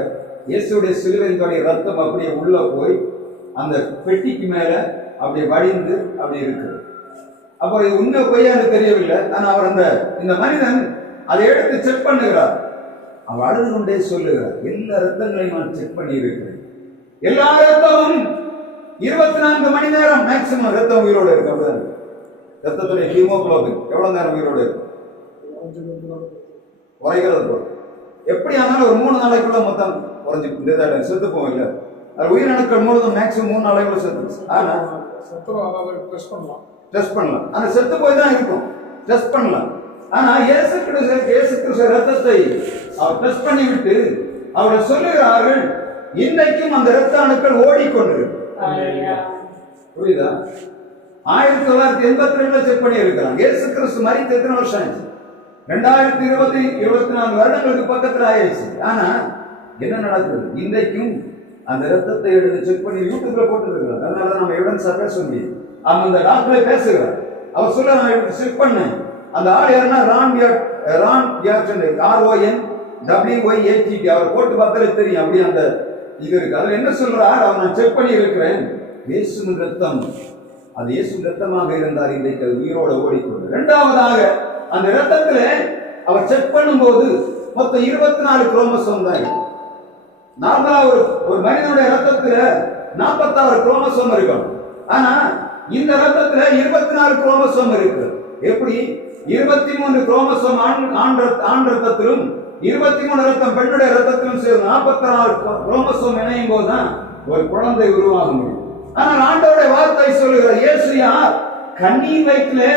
இயேசுடைய சிலுவையினுடைய ரத்தம் அப்படியே உள்ள போய் அந்த பெட்டிக்கு மேல அப்படியே வடிந்து அப்படி இருக்கு. அப்போ இது உண்மை பொய்யான்னு தெரியவில்லை. ஆனால் அவர் இந்த மனிதன் அதை எடுத்து செக் பண்ணுகிறார். அவர் அழுது கொண்டே சொல்லுகிறார், எல்லா ரத்தங்களையும் நான் செக் பண்ணி இருக்கிறேன். எல்லா ரத்தமும் 24 மணி நேரம் மேக்சிமம் ரத்தம் உயிரோடு இருக்கு. அப்படிதான் ரத்தத்துடைய ஹீமோகுளோபின் எவ்வளவு நேரம் உயிரோடு இருக்கு? குறைகிறது போல. எப்படி ஆனாலும் ஒரு 3 நாளைக்குள்ள மொத்தம் குறைஞ்சி செத்து போகும். இல்லை, அது உயிரணுக்கள் முழுதும் மேக்சிமம் 3 நாளைக்குள்ள செத்து. ஆனா டெஸ்ட் பண்ணலாம். ஆனா செத்து போய் தான் இருக்கும். டெஸ்ட் பண்ணலாம். ஆனா இயேசு கிறிஸ்து ரத்தத்தை அவர் டெஸ்ட் பண்ணி விட்டு அவர் சொல்லுகிறார்கள், இன்றைக்கும் அந்த ரத்த அணுக்கள் ஓடிக்கொண்டிருக்கு. புரியுதா? 1982 செக் பண்ணி இருக்கிறாங்க. இயேசு கிறிஸ்து மரித்து எத்தனை வருஷம் ஆயிடுச்சு? 2024 வருடங்களுக்கு பக்கத்துல ஆயிடுச்சு. ஆனா என்ன நடக்குது? இன்றைக்கும் அந்த ரத்தத்தை எடுத்து செக் பண்ணி யூடியூப்ல போட்டு இருக்கிறார். அதனால நம்ம எவிடன்ஸா பேச முடியும். அந்த டாக்டரே பேசுகிறார். அவர் சொல்ல நான் எடுத்து செக் பண்ணேன். அந்த ஆள் யாருன்னா ரான் யாட் RONWYAT. அவர் போட்டு பார்த்தாலே தெரியும். அப்படி அந்த இது இருக்கு. அதுல என்ன சொல்றார்? அவர் நான் செக் பண்ணி இருக்கிறேன். இயேசுவின் ரத்தம், அது இயேசுவின் ரத்தமாக இருந்தால் இன்றைக்கு அது உயிரோட ஓடிக்கொண்டு. இரண்டாவதாக அந்த ரத்தத்துல அவர் செக் பண்ணும்போது மொத்தம் 24 குரோமோசோம் தான் இருக்கு. நார்மலா ஒரு மனிதனுடைய ரத்தத்துல 46 குரோமோசோம் இருக்கும். ஆனா இந்த ரத்தத்துல 24 குரோமோசோம் இருக்கு. எப்படி? 23 குரோமோசோம் ஆண் ரத்தத்திலும் 23 ரத்தம் பெண்ணுடைய ரத்தத்திலும் சேர்ந்து 44 குரோமோசோம் இணையும் போதுதான் ஒரு குழந்தை உருவாக முடியும். ஆனால் ஆண்டவருடைய வார்த்தை சொல்லுகிற இயேசு யார்? கன்னியின் வயிற்றிலே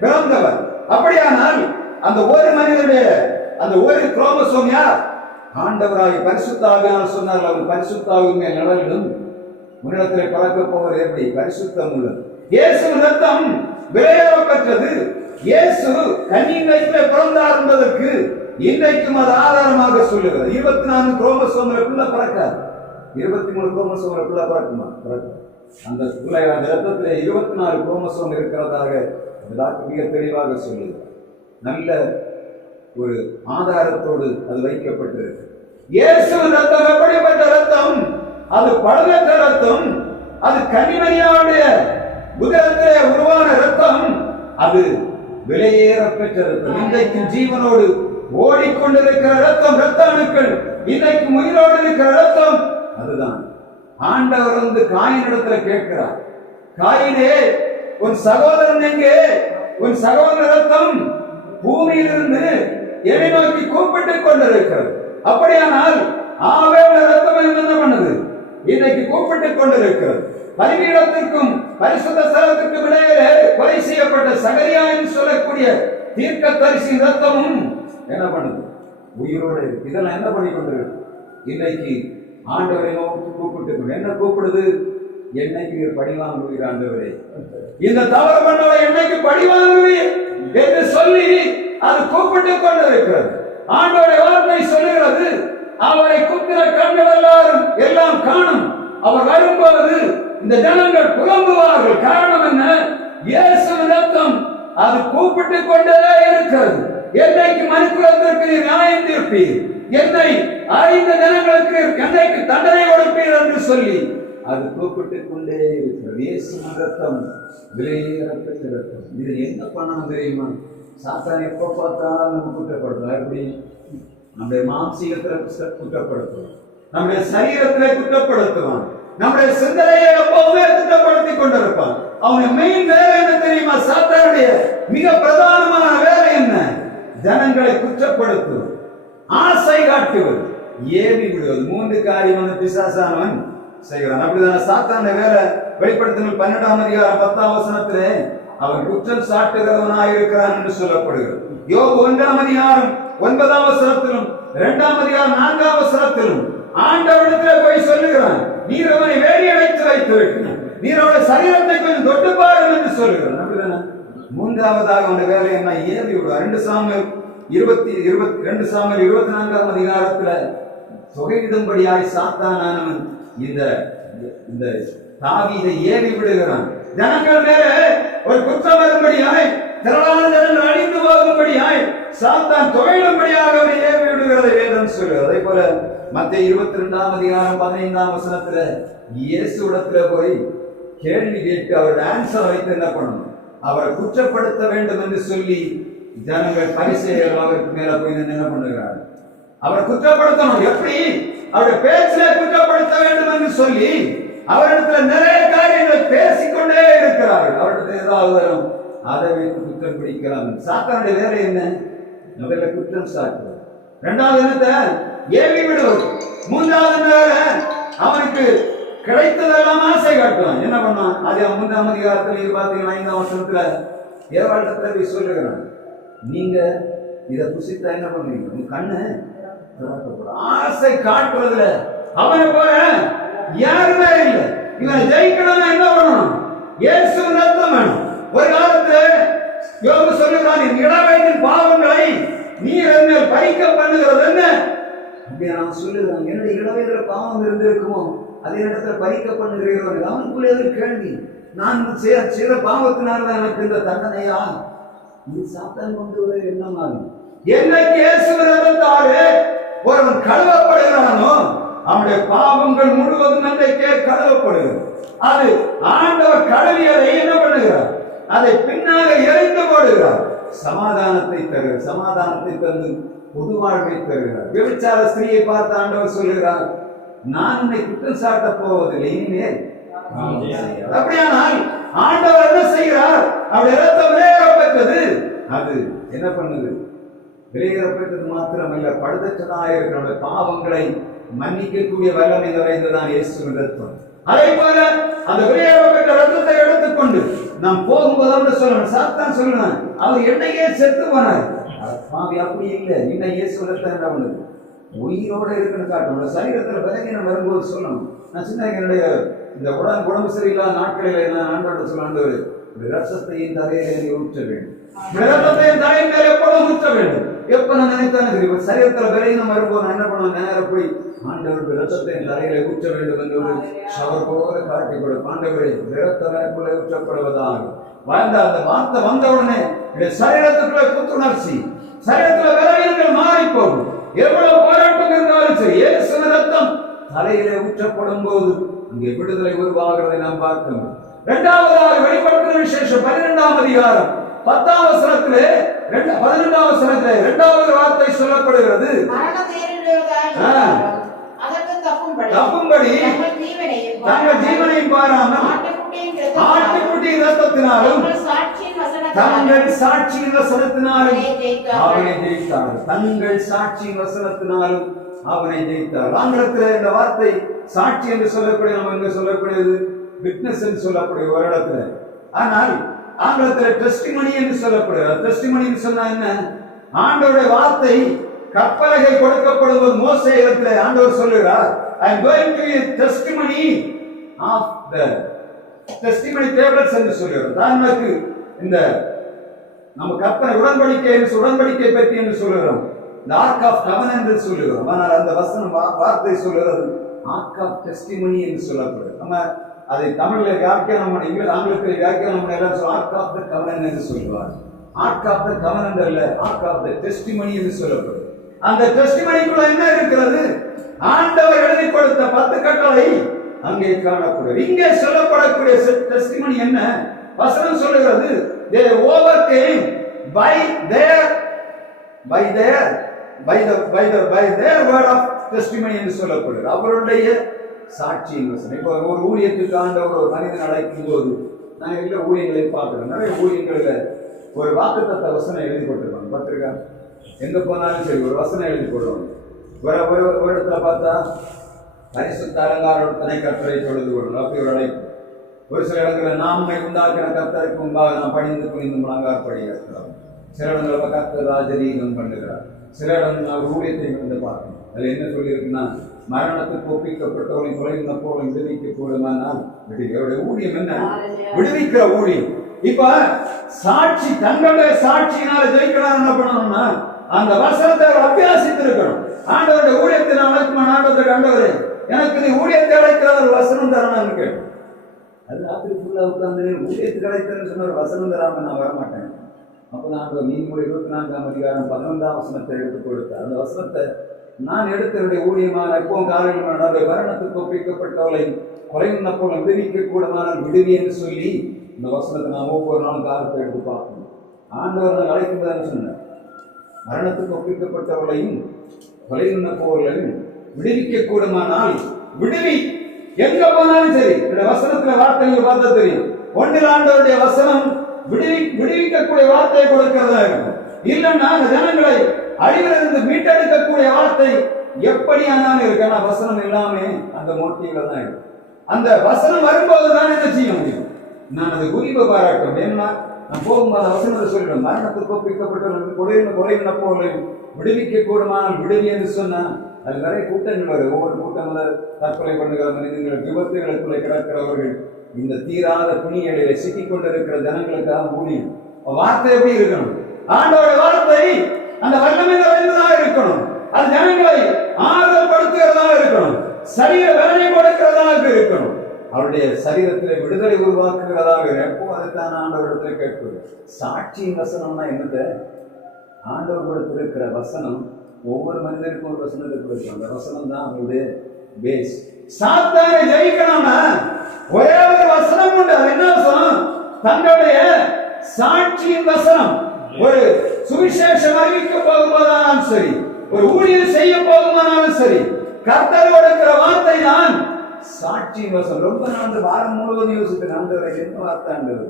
பிறந்தவர். அப்படியானால் அந்த ஒரு மனிதனுடைய அந்த ஒரு குரோமோசோம் யார்? ஆண்டவராகிய பரிசுத்த ஆவியானவர் சொன்னார், அவர் பரிசுத்த ஆவியின் மேல் நிழலிடும், உன்னிடத்திலே பறக்க போவது எப்படி? பரிசுத்தம் உள்ளது. இயேசுவின் ரத்தம் விலையேறப்பெற்றது. இயேசு கன்னியின் வயிற்றிலே பிறந்தார் என்பதற்கு இன்றைக்கும் அது ஆதாரமாக சொல்லுகிறது. 24 குரோமோசோம்களுக்குள்ள பிறக்காது. 23 குரோமோசோம்களுக்குள்ள பிறக்குமா? பிறக்காது. அந்த ரத்தத்திலே 24 குரோமோசோம் இருக்கிறதாக டாக்டர் மிக தெளிவாக சொல்லுது. நல்ல ஒரு ஆதாரத்தோடு அது வைக்கப்பட்டிருக்கு. இயேசுவின் ரத்தம் எப்படிப்பட்ட ரத்தம்? அது பழுதற்ற ரத்தம். அது கன்னிமரியாவுடைய உதரத்திலே உருவான ரத்தம். அது விலையேறப்பெற்ற ரத்தம். இன்றைக்கும் ஜீவனோடு ஓடிக்கொண்டிருக்கிற ரத்தம், ரத்த அணுக்கள் இன்றைக்கும் உயிரோடு இருக்கிற ரத்தம். அதுதான் ஆண்டவர் காயினிடத்துல கேட்கிறார், காயினே உன் சகோதரன் எங்கே? உன் சகோதர ரத்தம் பூமியிலிருந்து என்னை நோக்கி கூப்பிட்டுக் கொண்டிருக்கிறது. அப்படியானால் ஆவேல ரத்தம் என்ன பண்ணுது? இன்னைக்கு கூப்பிட்டுக் கொண்டிருக்கிறது. பலிபீடத்திற்கும் பரிசுத்த ஸ்தலத்திற்கும் இடையிலே கொலை செய்யப்பட்ட சகரியா என்று சொல்லக்கூடிய தீர்க்கதரிசி ரத்தமும் என்ன பண்ணுது? உயிரோடு இருக்கு. இதெல்லாம் என்ன பண்ணி கொண்டிருக்கு? இன்னைக்கு ஆண்டவரை நோக்கி கூப்பிட்டு என்ன கூப்பிடுது? என்னைக்கு நீர் பழி வாங்குவீர் ஆண்டவரே, இந்த தவறு பண்ணவரை என்னைக்கு பழி வாங்குவீர் என்று சொல்லி அது கூப்பிட்டு கொண்டிருக்கிறது. ஆண்டவருடைய வார்த்தை சொல்லுகிறது, அவரை குத்திர கண்கள் எல்லாரும் எல்லாம் காணும். அவர் வரும்போது இந்த ஜனங்கள் புலம்புவார்கள். காரணம் என்ன? இயேசு ரத்தம் அது கூப்பிட்டு கொண்டே இருக்கிறது. என்னைக்கு மனுக்குலத்திற்கு நீர் நியாயம் தீர்ப்பீர், என்னை அறிந்த ஜனங்களுக்கு என்னைக்கு தண்டனை கொடுப்பீர் என்று சொல்லி அது கூப்பிட்டு கொண்டே இருக்கிறது. இயேசு ரத்தம் விலையேறப்பட்ட ரத்தம். இது என்ன பண்ணணும் தெரியுமா? சாத்தான் எப்ப பார்த்தாலும் நம்ம குற்றப்படுத்தலாம். எப்படி? நம்முடைய மாம்சீகத்துல குற்றப்படுத்துவான், நம்முடைய சரீரத்திலே குற்றப்படுத்துவான், நம்முடைய சிந்தனையை எப்பவுமே குற்றப்படுத்திக் கொண்டிருப்பான். அவனுடைய மெயின் வேலை என்ன தெரியுமா? சாத்தானுடைய மிக பிரதானமான வேலை என்ன? ஜனங்களை குற்றப்படுத்துவது, ஆசை காட்டுவது, ஏவி விடுவது. 3 காரியம் வந்து பிசாசானவன் செய்கிறான். அப்படிதான சாத்தான வேலை. வெளிப்படுத்தல் 12ஆம் அதிகாரம் 10ஆம் வசனத்திலே அவன் குற்றம் சாட்டுகிறவனாயிருக்கிறான் என்று சொல்லப்படுகிறது. யோபு 1ஆம் அதிகாரம் 9ஆம் வசனத்திலும் 2ஆம் அதிகாரம் 4ஆம் வசனத்திலும் ஆண்டவரிடத்திலே போய் சொல்லுகிறான், நீர் அவனை வேலி அடைத்து வைத்திருக்கிறான், நீர் அவனுடைய சரீரத்தை கொஞ்சம் தொட்டு பாருங்கள் என்று சொல்லுகிறான். அப்படிதானே? 3ஆவதாக அவனுடைய வேலை என்ன? ஏவி விடுவார். 2 சாமுவேல் 24ஆம் அதிகாரத்துல தொகையிடும்படியாய் சாத்தானானவன் இந்த தாவீதை ஏவி விடுகிறான். ஜனங்கள் மேல ஒரு குற்றம் வரும்படியாய், திரளான ஜனங்கள் அழிந்து போகும்படியாய் சாத்தான் தொகையிடும்படியாக அவனை ஏவி விடுகிறதை வேதம் சொல்லுகிறது. அதே போல மத்தேயு 22ஆம் அதிகாரம் 15ஆம் வசனத்துல இயேசு இடத்துல போய் கேள்வி கேட்டு அவருடைய ஆன்சர் வைத்து என்ன பண்ணணும்? அவரை குற்றப்படுத்த வேண்டும் என்று சொல்லி ஜனங்கள் பரிசேயர்கள் அவருக்கு மேல போய் என்ன பண்ணுகிறார்? அவரை குற்றப்படுத்தணும். எப்படி? அவருடைய பேச்சிலே குற்றப்படுத்த வேண்டும் என்று சொல்லி அவரிடத்துல நிறைய காரியங்கள் பேசிக்கொண்டே இருக்கிறார்கள். அவரிடத்துல ஏதாவது வரும், அதை வைத்து குற்றம் பிடிக்கலாம். சாத்தானுடைய வேலை என்ன? முதல்ல குற்றம் சாட்டுவது, 2வது என்னத்தை ஏவி விடுவது, 3வது வேலை அவனுக்கு கிடைத்ததெல்லாம் ஆசை காட்டுவான். என்ன பண்ணான்? அது 3ஆம் அதிகாரத்தில் நீங்க பாத்தீங்கன்னா 5ஆம் வசனத்துல ஏவாளத்துல போய் சொல்லுகிறான், நீங்க இதை புசித்தா என்ன பண்ணுவீங்க? உங்க கண்ணு ஆசை காட்டுறதுல அவனை போல யாருமே இல்லை. இவனை ஜெயிக்கணும்னா என்ன பண்ணணும்? இயேசு ரத்தம் வேணும். ஒரு காலத்துல யோபு சொல்லுகிறான், இளவயதின் பாவங்களை நீர் என்ன பறிக்க பண்ணுகிறது என்ன? அப்படி நான் சொல்லுகிறேன், என்னுடைய இளவயதுல பாவம் இருந்திருக்குமோ அதே இடத்துல பறிக்க பண்ணுகிறீர்கள். அவனுக்குள்ளே கேள்வி, நான் செய்த பாவத்தினால்தான் எனக்கு இந்த தண்டனையா? இது சாத்தான் கொண்டு வர எண்ணமாகும். என்னைக்கு இயேசு ரத்தத்தாலே ஒருவன் கழுவப்படுகிறானோ அவனுடைய பாவங்கள் முழுவதும் அன்றைக்கே கழுவப்படுகிறது. அது ஆண்டவர் கழுவியதை என்ன பண்ணுகிறார்? அதை பின்னாக எரிந்து போடுகிறார். சமாதானத்தை தருகிறார். சமாதானத்தை தந்து பொது வாழ்வை தருகிறார். விபச்சார ஸ்திரியை பார்த்து ஆண்டவர் சொல்லுகிறார், நான் உன்னை குற்றம் சாட்ட போவதில்லை, இனிமேல். அப்படியானால் ஆண்டவர் என்ன செய்கிறார்? அவருடைய ரத்தம் வெளியேறப்பட்டது. அது என்ன பண்ணுது? வெளியேறப்பட்டது மாத்திரமல்ல, படுதச்சனாயிருக்கிற பாவங்களை மன்னிக்கக்கூடிய வல்லமை நிறைந்ததான் இயேசுவின் ரத்தம். அதே போல அந்த வெளியேறப்பட்ட ரத்தத்தை எடுத்துக்கொண்டு நாம் போகும்போது சொல்லணும், சாத்தான் சொல்லணும், அவர் என்னையே செத்து போனார். பாவி அப்படி இல்லை, இன்னும் இயேசு ரத்தம் என்ன பண்ணுது? உயிரோட இருக்குன்னு காட்டணும். சரீரத்துல பலகீனம் வரும்போது சொல்லணும். நான் சின்ன என்னுடைய இந்த உடம்பு சரியில்லாத நாட்களில் என்ன நண்பர்கள் சொல்லாண்டு, ரசத்தையும் தலையிலே ஊற்ற வேண்டும், ரத்தத்தையும் தலையின் மேலே எப்பொழுதும் ஊற்ற வேண்டும். எப்ப நான் நினைத்தானே தெரியும், சரீரத்துல பலகீனம் வரும்போது நான் என்ன பண்ணுவேன்? நேரம் போய் ஆண்டவருக்கு ரத்தத்தையும் தலையில ஊற்ற வேண்டும் என்று ஒரு ஷவர் போல காட்டி கொடு. ஆண்டவரே ரத்தத்துக்குள்ளே ஊற்றப்படுவதாக வாழ்ந்த அந்த வார்த்தை வந்த உடனே சரீரத்துக்குள்ள புத்துணர்ச்சி, சரீரத்துல பலகீனங்கள் மாறி போகும். எவ்வளவு போராட்டம் இருந்தாலும் சரி, இயேசு ரத்தம் தலையிலே ஊற்றப்படும் போது இங்கே விடுதலை உருவாகிறதை நாம் பார்க்கணும். 2வது வெளிப்படுத்தின விசேஷம் 12ஆம் அதிகாரம் 10ஆம் வசனத்திலே 12ஆம் வசனத்திலே 2வது வார்த்தை சொல்லப்படுகிறது, தப்பும்படி தங்கள் ஜீவனையும் பாராமல் ஆட்டுக்குட்டியின் ரத்தத்தினாலும் தங்கள் சாட்சியின் வசனத்தினாலும் அவனை ஜெயித்தார்கள். தங்கள் சாட்சியின் வசனத்தினாலும் அவனை ஜெயித்தார். ஆங்கிலத்தில் இந்த வார்த்தை சாட்சி என்று சொல்லக்கூடிய, நம்ம இங்க சொல்லக்கூடியது விட்னஸ் என்று சொல்லக்கூடிய ஒரு இடத்துல ஆனால் ஆங்கிலத்தில் டெஸ்டிமனி என்று சொல்லப்படுகிறது. டெஸ்டிமனி சொன்னா என்ன? ஆண்டவருடைய வார்த்தை கற்பலகை கொடுக்கப்படுவது மோசே இடத்துல ஆண்டவர் சொல்லுகிறார், I am going to be a testimony of the testimony tables என்று சொல்லுகிறார். நமக்கு இந்த நம்ம கற்பனை உடன்படிக்கை பற்றி என்று சொல்லுகிறோம், இந்த ஆர்க் ஆஃப் கவனன்ட் என்று சொல்லுகிறோம். ஆனால் அந்த வசனம் வார்த்தை சொல்லுகிறது ஆர்க் ஆஃப் டெஸ்டிமனி என்று சொல்லப்படுகிறது. நம்ம அதை தமிழில் வியாக்கியானம் பண்ணி ஆங்கிலத்தில் வியாக்கியானம் பண்ணி எல்லாம் ஆர்க் ஆஃப் த கவனன்ட் என்று சொல்லுவார். ஆர்க் ஆஃப் த கவனன்ட் அல்ல, ஆர்க் ஆஃப் த டெஸ்டிமனி என்று சொல்லப்படுது. அந்த டெஸ்டிமனிக்குள்ள என்ன இருக்கிறது? ஆண்டவர் எழுதி கொடுத்த 10 கட்டளை அங்கே காணப்படுகிறது. இங்கே சொல்லப்படக்கூடிய டெஸ்டிமனி என்ன? வசனம் சொல்லுகிறது, they overcame by their word of testimony என்று சொல்லப்படுகிறது. அவருடைய சாட்சியின் வசனம். இப்போ ஒரு ஊழியத்துக்கு ஆண்டவர் ஒரு மனிதன் அழைக்கும் போது நான் எல்லா ஊழியங்களை பார்க்கிறேன். நிறைய ஊழியங்களில் ஒரு வாக்குத்தத்த வசனம் எழுதி போட்டிருப்பாங்க, பார்த்துருக்கா? எங்க போனாலும் சரி ஒரு வசனம் எழுதி போடுவாங்க. ஒரு இடத்துல பார்த்தா பரிசுத்த அலங்காரத்தனை கர்த்தரை தொழுது கொள்ளணும், அப்படி ஒரு அழைப்பு. ஒரு சில இடங்களில் நாமை உண்டாக்கின கர்த்தருக்கு முன்பாக நாம் பணிந்து குனிந்து முழங்கார் படிக்கிறார். சில இடங்களில் கர்த்தர் ராஜரீகம் பண்ணுகிறார். சில இடங்கள் ஒரு ஊழியத்தை வந்து பார்க்கணும். அதில் என்ன சொல்லியிருக்குன்னா, மரணத்துக்கு ஒப்பிக்கப்பட்டவனை குறைந்தப்போவனை விடுவிக்க கூடுமானால் அவருடைய ஊழியம் என்ன? விடுவிக்கிற ஊழியம். இப்ப சாட்சி, தங்களுடைய சாட்சியினால ஜெயிக்கலாம். என்ன பண்ணணும்னா அந்த வசனத்தை அபியாசித்து இருக்கணும். ஆண்டவருடைய ஊழியத்தை நான் அழைக்குமா? ஆண்டவரை ஆண்டவரே எனக்கு நீ ஊழியத்தை அழைக்கிற ஒரு வசனம் தரணும்னு கேட்டு அது ராத்திரி ஃபுல்லா உட்காந்து ஊழியத்துக்கு அழைத்தேன்னு சொன்ன ஒரு வசனம் தராம நான் வரமாட்டேன். அப்போ நான் நீதிமொழி 24ஆம் அதிகாரம் 11ஆம் வசனத்தை எடுத்து கொடுத்தேன். அந்த வசனத்தை நான் எடுத்தவருடைய ஊழியமான எப்பவும் காலையில் மரணத்துக்கு ஒப்பிக்கப்பட்டவளை குறைந்தப்போல விடுவிக்க கூடமானால் விடுவி என்று சொல்லி இந்த வசனத்தை நான் ஒவ்வொரு நாளும் காலத்தை எடுத்து பார்க்கணும். ஆண்டவர் நான் அழைக்கும்போது சொன்னேன், மரணத்துக்கு ஒப்பிக்கப்பட்டவர்களையும் கொலையுண்ண போவர்களையும் விடுவிக்க கூடுமானால் விடுவி. எங்க போனாலும் சரி, இந்த வசனத்துல வார்த்தைகள் பார்த்தா தெரியும். ஒன்றில் ஆண்டவருடைய வசனம் விடுவிக்கக்கூடிய வார்த்தையை கொடுக்கிறதா இருக்கும். இல்லைன்னா அந்த ஜனங்களை அழிவிலிருந்து மீட்டெடுக்கக்கூடிய வார்த்தை எப்படியானாலும் இருக்கு. ஆனா வசனம் எல்லாமே அந்த மோட்டிவ்ல தான் இருக்கு. அந்த வசனம் வரும்போது தான் என்ன செய்ய முடியும்? நான் அது குறிப்பை பாராட்டும். ஏன்னா நான் போகும்போது வசனத்தை சொல்லிடுவேன், மரணத்துக்கு ஒப்பிக்கப்பட்டவர்களுக்கு குறைந்த போகலையும் விடுவிக்க கூடுமானால் விடுவி என்று சொன்னா அது நிறைய கூட்டங்கள் வரும். ஒவ்வொரு கூட்டங்கள தற்கொலை பண்ணுகிற மனிதர்கள், விபத்துகளுக்குள்ளே கிடக்கிறவர்கள், இந்த தீராத துணிகளிலே சிக்கிக் கொண்டிருக்கிற ஜனங்களுக்காக ஊழியம். வார்த்தை எப்படி இருக்கணும்? ஆண்டவருடைய வார்த்தை அந்த வல்லமை நிறைந்ததாக இருக்கணும். அது ஜனங்களை ஆறுதல் படுத்துகிறதாக இருக்கணும். சரீர வேலை கொடுக்கிறதாக இருக்கணும். அவருடைய சரீரத்தில் விடுதலை உருவாக்குகிறதாக. எப்போ அதைத்தான் ஆண்டவரிடத்தில் கேட்பது. சாட்சியின் வசனம்னா என்னது? ஆண்டவரிடத்தில் இருக்கிற வசனம் ஒவ்வொரு மனிதருக்கும் ஒரு வசனத்தை கொடுக்கும். அந்த வசனம் தான் அவருடைய பேஸ். சாத்தானை ஜெயிக்கணும்னா ஒரே ஒரு வசனம் உண்டு. அது என்ன வசனம்? தங்களுடைய சாட்சியின் வசனம். ஒரு சுவிசேஷம் அறிவிக்க போகும்போதானாலும் சரி, ஒரு ஊழியம் செய்ய போகுமானாலும் சரி, கர்த்தர் கொடுக்கிற வார்த்தை தான் சாட்சியின் வசனம். ரொம்ப நாள் வாரம் முழுவதும் யோசித்து ஆண்டவரை என்ன வார்த்தை ஆண்டது?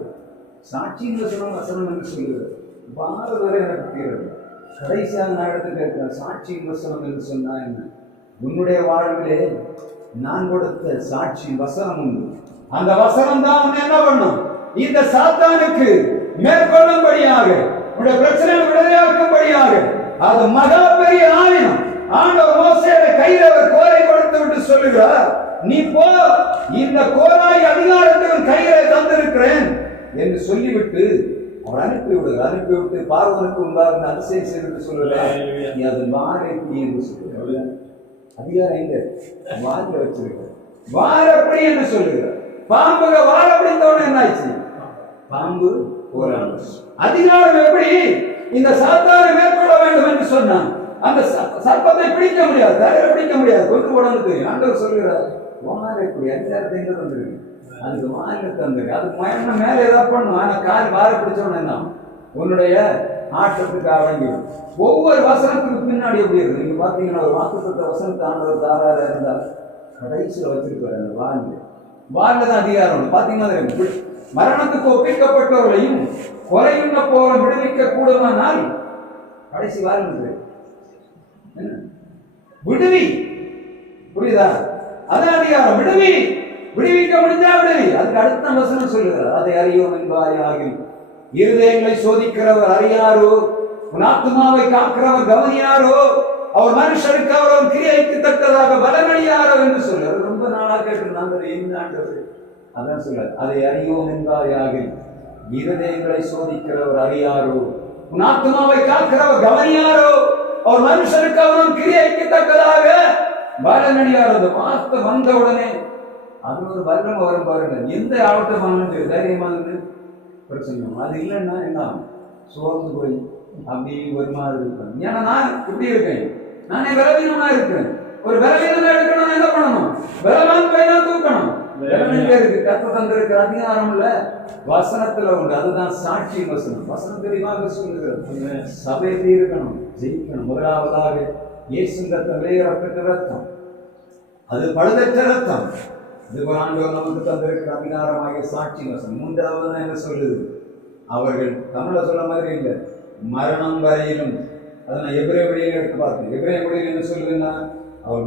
சாட்சியின் வசனம் வசனம் என்று சொல்லுகிறது. வாரம் வரை எனக்கு தீரது. கடைசியாக நான் எடுத்து கேட்கிறேன், சாட்சியின் வசனம் என்று சொன்னா என்ன? உன்னுடைய வாழ்விலே நான் கொடுத்த சாட்சியின் வசனம் உண்டு. அந்த வசனம் தான் உன்னை என்ன பண்ணும்? இந்த சாத்தானுக்கு மேற்கொள்ளும்படியாக, உன்னுடைய பிரச்சனை விடுதலையாக்கும்படியாக. அது மகா பெரிய ஆயுதம். ஆண்டவர் மோசேயை கையில ஒரு கோரை கொடுத்து விட்டு சொல்லுகிறார், நீ போ, இந்த கோராய் அதிகாரத்தை கையில தந்திருக்கிறேன் என்று சொல்லிவிட்டு அவர் அனுப்பிவிட்டு பார்வனுக்கு முன்பாக அதிசயம் செய்து சொல்லுகிறார், நீ அது வாரப்படி என்று சொல்லுகிற அதிகாரம் எங்க வார வச்சிருக்க வாரப்படி என்று சொல்லுகிறார். பாம்புக வார அப்படித்தோட என்ன ஆச்சு? பாம்பு போராடு. அதிகாரம் எப்படி இந்த சாத்தானை மேற்கொள்ள வேண்டும் என்று சொன்னான். அந்த சர்ப்பத்தை பிடிக்க முடியாது, தரையை பிடிக்க முடியாது, கொண்டு போடணும் தெரியும். ஆண்டவர் சொல்லுகிறார், வாரப்படி அதிகாரத்தை எங்க தந்துருக்கு? அதுக்கு வாயில தந்துருக்கு. அதுக்கு மயமா மேல ஏதாவது பண்ணும். ஆனா கால் வார பிடிச்சவன என்ன உன்னுடைய ஆட்டத்துக்கு அவங்கிடும். ஒவ்வொரு வசனத்துக்கு பின்னாடி எப்படி இருக்கு? நீங்க பாத்தீங்கன்னா ஒரு வாக்குத்த வசனத்தை ஆண்டவர் தாராள இருந்தால் கடைசியில் வச்சிருப்பாரு. அந்த வாரில் தான் அதிகாரம் பாத்தீங்கன்னா, மரணத்துக்கு ஒப்பிக்கப்பட்டவர்களையும் குறையுண்ண போல விடுவிக்க கூடுமானால் கடைசி வாரம் விடுவி. புரியுதா? அதான் அதிகாரம். விடுவி. விடுவிக்க முடிஞ்சா விடுவி. அதுக்கு அடுத்த வசனம் சொல்லுகிறார், அதை அறியோம் என்பாயாகில் இருதயங்களை சோதிக்கிறவர் அறியாரோ, உன் ஆத்துமாவை காக்கிறவர் கவனியாரோ, அவர் மனுஷருக்கு அவர் கிரியைக்கு தக்கதாக பலனளியாரோ என்று சொல்றாரு. ரொம்ப நாளா கேட்டிருந்தாங்க இந்த ஆண்டவர். அதான் சொல்றாரு, அதை அறியோம் என்பாயாகில் இருதயங்களை சோதிக்கிறவர் அறியாரோ, உன் ஆத்துமாவை காக்கிறவர் கவனியாரோ, அவர் மனுஷருக்கு அவரும் கிரியைக்கு தக்கதாக பலனளியாரோ. அந்த வார்த்தை வந்த உடனே அது ஒரு வல்லம் வரும் பாருங்க. எந்த ஆவட்டமான தைரியமாக பிரச்சனை அது இல்லைன்னா என்ன சோர்ந்து போய் அப்படி ஒரு மாதிரி இருப்பேன். ஏன்னா நான் இப்படி இருக்கேன், நானே பலவீனமா இருக்கேன். ஒரு பலவீனமா இருக்கணும், என்ன பண்ணணும்? பலவான் பையனா தூக்கணும். இருக்கு கத்த தந்திருக்கிற அதிகாரம் இல்ல வசனத்துல உண்டு. அதுதான் சாட்சி வசனம். வசனம் தெளிவாக சொல்லுகிறது. சபை இருக்கணும், ஜெயிக்கணும். முதலாவதாக இயேசு ரத்தம், ரத்தம் ரத்தம், அது பழுதற்ற ரத்தம். இது ஆண்டவர் நமக்கு தந்திருக்கிற அதிகாரமாக சாட்சி வசனம். மூன்றாவது என்ன சொல்லுது? அவர்கள் தமிழ சொல்ல மாதிரி இல்லை, மரணம் வரையிலும். அதை நான் எபிரேய மொழியில எடுத்து பார்த்தேன். எபிரேய மொழியில் என்ன சொல்லுதுன்னா, அவர்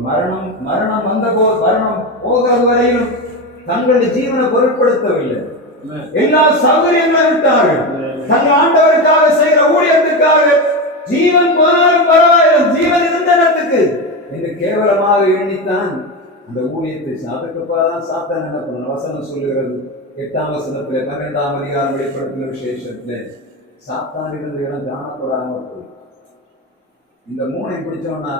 மரணம் வந்த போது, மரணம் போகிறது வரையிலும் தங்களுடைய ஜீவனை பொருட்படுத்தவில்லை. எல்லா சௌகரியங்களும் விட்டார்கள். தங்கள் ஆண்டவருக்காக செய்கிற ஊழியத்துக்காக ஜீவன் போனாலும் பரவாயில்லை, ஜீவன் இருந்தனத்துக்கு என்று கேவலமாக எண்ணித்தான் அந்த ஊழியத்தை. அதுக்கு தான் சாத்தான் என்ன பண்ணணும்? வசனம் சொல்லுகிறது 8ஆம் வசனத்துல 12ஆம் அதிகாரம் வெளிப்படுத்தின விசேஷத்துல சாத்தான் இருந்த இடம் காணப்படாம போய் இந்த 3 பிடிச்சோம்னா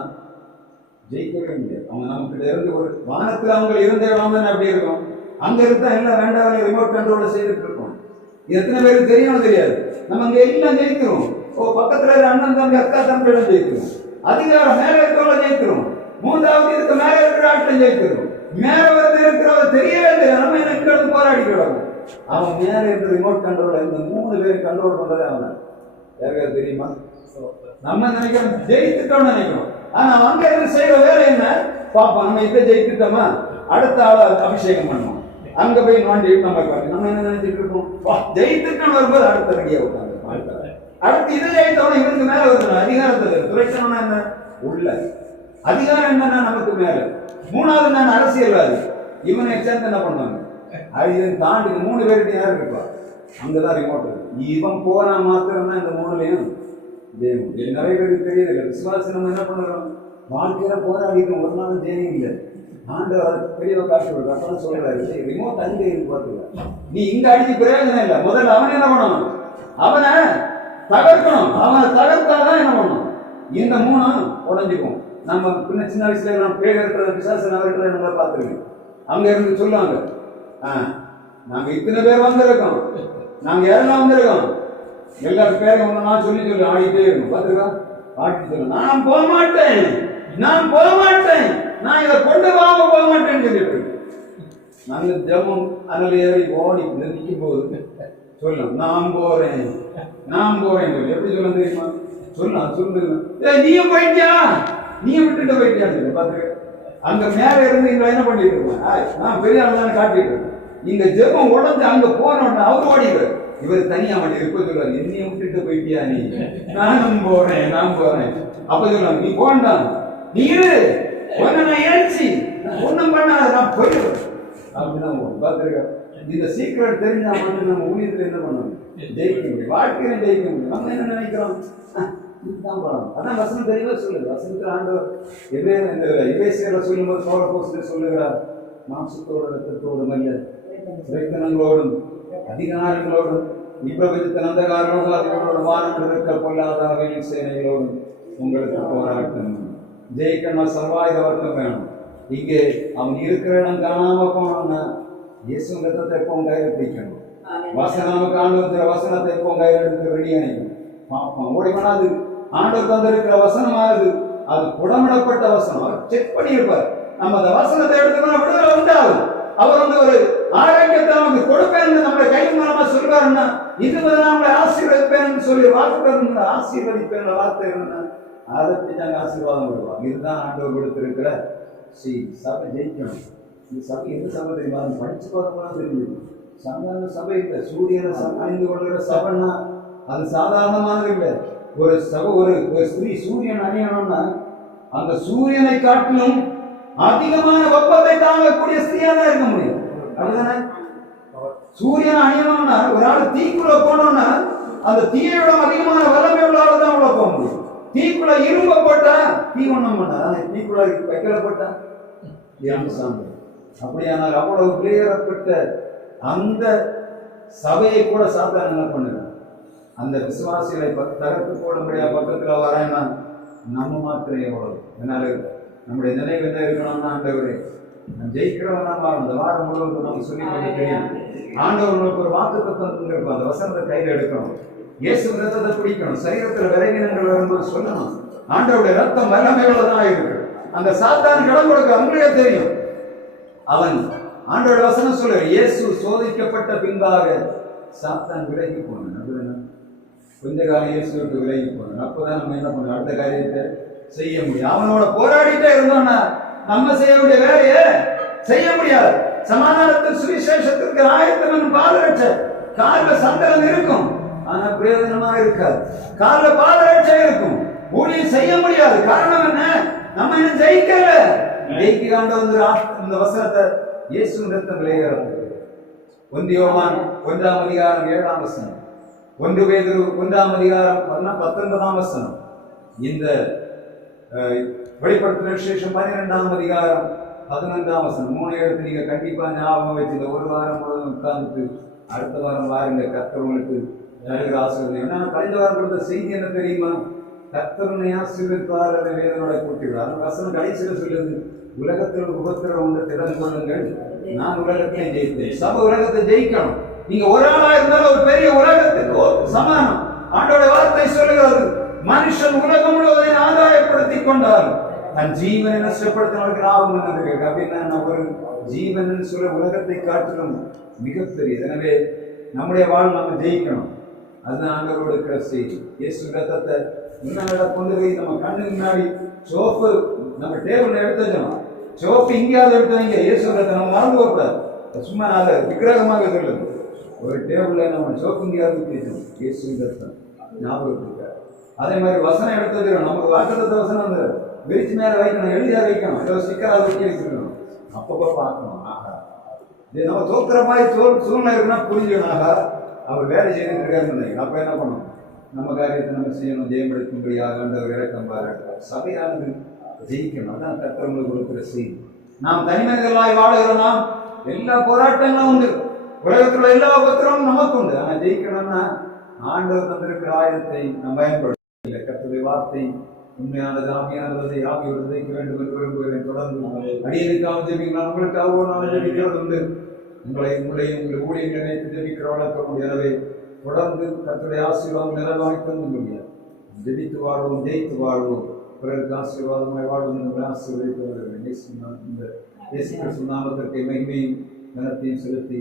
ஜெயிக்கவே முடியாது. அவங்க நமக்கு இருந்து ஒரு வானத்தில் அவங்க இருந்த இடம் தானே அப்படி இருக்கும். அங்க இருந்தா எல்லாம் வேண்டாம் ரிமோட் கண்ட்ரோல செய்துட்டு இருக்கோம். எத்தனை பேருக்கு தெரியும் தெரியாது. நம்ம அங்க எல்லாம் ஜெயிக்கிறோம். பக்கத்துல அண்ணன் தம்பி அக்கா தம்பியிடம் ஜெயிக்கிறோம். அதிகாரம் மேல இருக்கவங்கள ஜெயிக்கிறோம். மூன்றாவது இதுக்கு மேல இருக்கிற ஆட்டம் ஜெயிக்கிறோம். மேல வந்து இருக்கிறவங்க தெரியவே தெரியாது. நம்ம எனக்கு போராடிக்கிறோம். அவன் மேல இருக்கிற ரிமோட் கண்ட்ரோல் இந்த 3 பேர் கண்ட்ரோல் பண்றதே அவன். யாருக்காவது தெரியுமா? நம்ம நினைக்கிறோம் ஜெயித்துட்டோம்னு நினைக்கிறோம். ஆனா அங்க இருந்து செய்யற வேலை என்ன? பாப்பா நம்ம இதை ஜெயித்துட்டோமா, அடுத்த ஆள அபிஷேகம் பண்ணுவோம். அங்க போய் நோண்டி நம்ம என்ன நினைச்சிட்டு இருக்கோம்? ஜெயித்துட்டோம் வரும்போது அடுத்த ரெடியா உட்காந்து அடுத்து இதை ஜெயித்தவன இவனுக்கு மேல வருது. அதிகாரத்தை துறைச்சனா என்ன உள்ள அதிகாரம் என்னன்னா நமக்கு மேல. மூணாவது நான் அரசியல்வாதி. இவனை சேர்ந்து என்ன பண்ணுவாங்க? இதை தாண்டி 3 பேருக்கு யார் இருப்பா? அங்கதான் ரிமோட். இவன் போனா மாத்திரம் தான் இந்த 3லயும் ஜெயம். நிறைய பேருக்கு தெரியல. விசுவாசி நம்ம என்ன பண்ணுறோம்? வாழ்க்கையில போராடிக்கிறோம். ஒரு நாளும் ஜெயம் இல்லை. ஆண்டவர் பெரியவ காட்சி விடுற அப்பதான் சொல்றாரு, ரிமோட் அங்கே இருக்கு பார்த்துக்க. நீ இங்க அடிச்சு பிரயோஜனம் இல்லை. முதல்ல அவனை என்ன பண்ணணும்? அவனை தகர்க்கணும். அவனை தகர்த்தாதான் என்ன பண்ணணும்? இந்த 3 உடஞ்சிக்கும். நம்ம சின்ன வயசுல நம்ம பேர் இருக்கிற விசாசன இருக்கிற நம்மளை பார்த்துருக்கோம். அங்க இருந்து சொல்லுவாங்க, நாங்க இத்தனை பேர் வந்திருக்கோம், நாங்க யாரெல்லாம் வந்திருக்கோம், எல்லாரும் பேரும் நான் சொல்லி ஆடிட்டே இருக்கும். பார்த்துருக்கோம், ஆடிட்டு சொல்ல நான் போக மாட்டேன், நான் போக மாட்டேன், நான் இதை கொண்டு போக மாட்டேன்னு சொல்லிட்டு நாங்க ஜெபம் அதில் ஏறி ஓடி நிற்கும் போது சொல்லலாம் நான் போறேன், நான் போறேன் சொல்லி. எப்படி சொல்ல தெரியுமா? சொல்லலாம் சொல்லுங்க. நீயும் போயிட்டியா, நீயும் விட்டுட்டு போயிட்டியான்னு பார்த்துக்க. அங்க மேல இருந்து இங்க என்ன பண்ணிட்டு இருக்கோம்? நான் பெரிய ஆள் காட்டிட்டு இருக்கேன். இங்க ஜெபம் உடஞ்சு அங்க போனோம்னா அவர் ஓடிடுவார். இவர் தனியா வண்டி இருப்ப சொல்லுவார், என்னையும் விட்டுட்டு போயிட்டியா நீ? நானும் போறேன், நான் போறேன். அப்ப சொல்லுவாங்க, நீ போண்டான், நீ இரு, நான் எழுச்சி ஒண்ணும் பண்ணாத, நான் போயிடுவேன் அப்படிதான் பார்த்துருக்க. இந்த சீக்கிரம் தெரிஞ்சா மட்டும் நம்ம ஊழியத்துல என்ன பண்ணணும்? ஜெயிக்க முடியும், வாழ்க்கையில ஜெயிக்க முடியும். நம்ம என்ன நினைக்கிறோம்? இதுதான் படம். அதான் வசனம் தெளிவா சொல்லுது. வசனத்தில் ஆண்டவர் எபேசியர்ல சொல்லும்போது பவுல் சொல்லுகிறார், மாம்சத்தோட ரத்தத்தோடும் அல்ல, இறைத்தனங்களோடும் அதிகாரங்களோடும் இப்பிரபஞ்சத்தின் அந்தகாரங்களோடு வானம் இருக்க பொல்லாதவர்களின் சேனைகளோடும் உங்களுக்கு போராட்டம். ஜெயிக்கணும், சர்வாயுத வர்க்கம் வேணும். இங்கே அவன் இருக்கிற இடம் காணாம போனோம்னா இயேசு ரத்தத்தை எப்பவும் கையில் பிடிக்கணும். வசனம் ஆண்டவர் வசனத்தை எப்பவும் கையில் எடுத்து ரெடி அணிக்கணும். பார்ப்போம் ஓடி பண்ணாது. ஆண்டவர் தந்திருக்கிற வசனமானது அது புடமிடப்பட்ட வசனம். அவர் செக் பண்ணியிருப்பார். நம்ம அந்த வசனத்தை எடுத்துக்கணும், விடுதலை உண்டாகும். அவர் வந்து ஒரு ஆரோக்கியத்தை நமக்கு கொடுப்பேன் நம்மளை கை மூலமா சொல்வாருன்னா, இது நம்மளை ஆசீர்வதிப்பேன் சொல்லி வாக்கு ஆசீர்வதிப்பேன் வார்த்தை அதை தாங்க ஆசீர்வாதம் வருவாங்க. இதுதான் ஆண்டவர் கொடுத்திருக்கிற சபை. ஜெயிக்கணும். இந்த சபை எந்த சபை தெரியுமா? படிச்சு பார்க்கலாம் தெரியும். சாதாரண சபை இல்லை. சூரியனை அணிந்து கொள்கிற சபைன்னா அது சாதாரணமானது இல்லை. ஒரு சபை, ஒரு ஸ்திரீ சூரியன் அணியணும்னா அந்த சூரியனை காட்டிலும் அதிகமான வெப்பத்தை தாங்கக்கூடிய ஸ்திரீயா தான் இருக்க முடியும். அப்படிதானே? சூரியன் அணியணும்னா ஒரு ஆள் தீக்குள்ள போனோம்னா அந்த தீயோட அதிகமான வல்லமை உள்ளால தான் உள்ள போக முடியும். தீக்குள்ள இரும்ப போட்டா தீ ஒண்ணும் பண்ணா, தீக்குள்ள வைக்கல போட்டா சாம்பல். அப்படியானால் அவ்வளவு கிளியரப்பட்ட அந்த சபையை கூட சாத்தான் என்ன பண்ணுறான்? அந்த விசுவாசிகளை தகர்த்து போட முடியாத பக்கத்துல வரேன்னா நம்ம மாத்திரம் எவ்வளவு என்னால நம்முடைய நினைவு என்ன இருக்கணும்னா, ஆண்டவரே நான் ஜெயிக்கிறவனா அந்த வாரம் முழுவதும் நமக்கு சொல்லி கொண்டு தெரியும். ஆண்டவர்களுக்கு ஒரு வாக்குத்தத்தம் தந்திருக்கும். அந்த வசனத்தை கையில் எடுக்கணும். இயேசு ரத்தத்தை பிடிக்கணும். சரீரத்தில் விரைவினங்கள் வரும்போது சொல்லணும், ஆண்டவருடைய ரத்தம் வல்லமையுள்ளதான் இருக்கு. அந்த சாத்தானுக்கு இடம் கொடுக்க அவங்களே தெரியும். அவன் ஆண்டோட வசனம் சொல்ல இயேசு சோதிக்கப்பட்ட பின்பாக சாத்தான் விலகி போனான். அப்படின்னா கொஞ்ச காலம் இயேசுக்கு விலகி போனான். அப்பதான் நம்ம என்ன பண்ணோம்? அடுத்த காரியத்தை செய்ய முடியும். அவனோட போராடிட்டே இருந்தோம்னா நம்ம செய்ய வேண்டிய வேலையை செய்ய முடியாது. சமாதானத்தின் சுவிசேஷத்திற்கு ஆயத்தம் பாதரட்ச கால சந்தனம் இருக்கும், ஆனா பிரயோஜனமா இருக்காது. கால பாதரட்ச இருக்கும், ஊழியம் செய்ய முடியாது. காரணம் என்ன? நம்ம என்ன ஜெயிக்கல. ஜெயிக்காண்ட வந்து இந்த வசனத்தை இயேசு ரத்தம் விளையாடுறது. 1 யோவான் 1ஆம் அதிகாரம் 7ஆம் வசனம், 1 பேதுரு 1ஆம் அதிகாரம் 19ஆம் வசனம், இந்த வெளிப்படுத்தின விசேஷம் 12ஆம் அதிகாரம் 11ஆம் வசனம், 3 எழுத்து நீங்க கண்டிப்பா ஞாபகம் வச்சு இந்த ஒரு வாரம் முழுவதும் உட்கார்ந்துட்டு அடுத்த வாரம் வாருங்க. கர்த்தர் உங்களுக்கு தருகிற ஆசீர்வாதம். ஏன்னா கழிந்த வாரம் கொடுத்த செய்தி என்ன தெரியுமா? கர்த்தருனை ஆசீர்வதிப்பார் என்ற வேதனோட கூட்டுகிறார். அந்த வசனம் கடைசியில் சொல்லுது, உலகத்தில் உபத்திரம் உண்டு திறன் கொள்ளுங்கள், நான் உலகத்தை ஜெயித்தேன். சபை உலகத்தை ஜெயிக்கணும். நீங்க ஒரு ஆளா இருந்தாலும் ஒரு பெரிய உலகத்துக்கு சமானம். ஆண்டோட வார்த்தை சொல்லுகிறது, மனுஷன் உலகம் முழுவதையும் ஆதாயப்படுத்திக் கொண்டார் தன் ஜீவனை நஷ்டப்படுத்தினவர்கள் லாபம் என்னது அப்படின்னா ஒரு ஜீவன் சொல்ல உலகத்தை காட்டிலும் மிகப்பெரிய. எனவே நம்முடைய வாழ்வு நம்ம ஜெயிக்கணும். அதுதான் ஆண்டவரோட இருக்கிற செய்தி. இயேசு ரத்தத்தை முன்னாடி கொண்டு போய் நம்ம கண்ணுக்கு முன்னாடி சோப்பு நம்ம டேபிள்ல எடுத்து வச்சோம். சோப்பு இங்கேயாவது எடுத்து வைங்க. இயேசு ரத்தத்தை நம்ம மறந்து போகக்கூடாது. சும்மா அதை விக்கிரகமாக சொல்லுது. ஒரு டேபிள்ல நம்ம சோப்பு இங்கேயாவது வச்சோம். இயேசு ரத்தம் ஞாபகத்துக்கு. அதே மாதிரி வசனம் எடுத்து வச்சுக்கணும். நமக்கு வாக்குத்தத்த வசனம் வந்து விரிச்சு மேல வைக்கணும், எளிதாக வைக்கணும், ஏதோ ஸ்டிக்கராக வச்சு வச்சுக்கணும். அப்பப்போ பார்க்கணும். ஆகா இது நம்ம தோக்குற மாதிரி சூழ்நிலை இருக்குன்னா புரிஞ்சுக்கணும். ஆகா அவர் வேலை செய்துட்டு இருக்காருன்னு அப்ப என்ன பண்ணணும்? நம்ம காரியத்தை நம்ம செய்யணும். ஜெயம்படுத்தும்படியாக ஆண்டவர் இறக்கம் பாராட்டுவார். சபையானது ஜெயிக்கணும். அதான் கர்த்தருக்கு கொடுக்கிற செய்தி. நாம் தனிமனிதர்களாய் வாழ்கிறோம். நாம் எல்லா போராட்டங்களும் உண்டு. உலகத்தில் எல்லா பத்திரமும் நமக்கு உண்டு. ஆனா ஜெயிக்கணும்னா ஆண்டவர் தந்திருக்கிற ஆயுதத்தை நாம் பயன்படுத்த கர்த்தருடைய வார்த்தை உண்மையானது, ஆவியானதை ஆவியோடு விதைக்க வேண்டும் என்று விரும்புகிறேன். தொடர்ந்து அடியனுக்காக ஜெபிக்கலாம். உங்களுக்காக ஒரு நாள் ஜெபிக்கிறது உண்டு. உங்களையும் உங்கள் ஊழியர்களை வைத்து ஜெபிக்கிற வழக்கம் உண்டு. எனவே தொடர்ந்து கர்த்தருடைய ஆசீர்வாதம் நிறைவாய் தந்து முடியாது. ஜெபித்து வாழ்வோம், ஜெயித்து வாழ்வோம், பிறருக்கு ஆசீர்வாதமாய் வாழ்வோம் என்று ஆசீர்வதித்து வருகிறேன். இந்த இயேசு கிறிஸ்து நாமத்திற்கு மகிமையும் கனத்தையும் செலுத்தி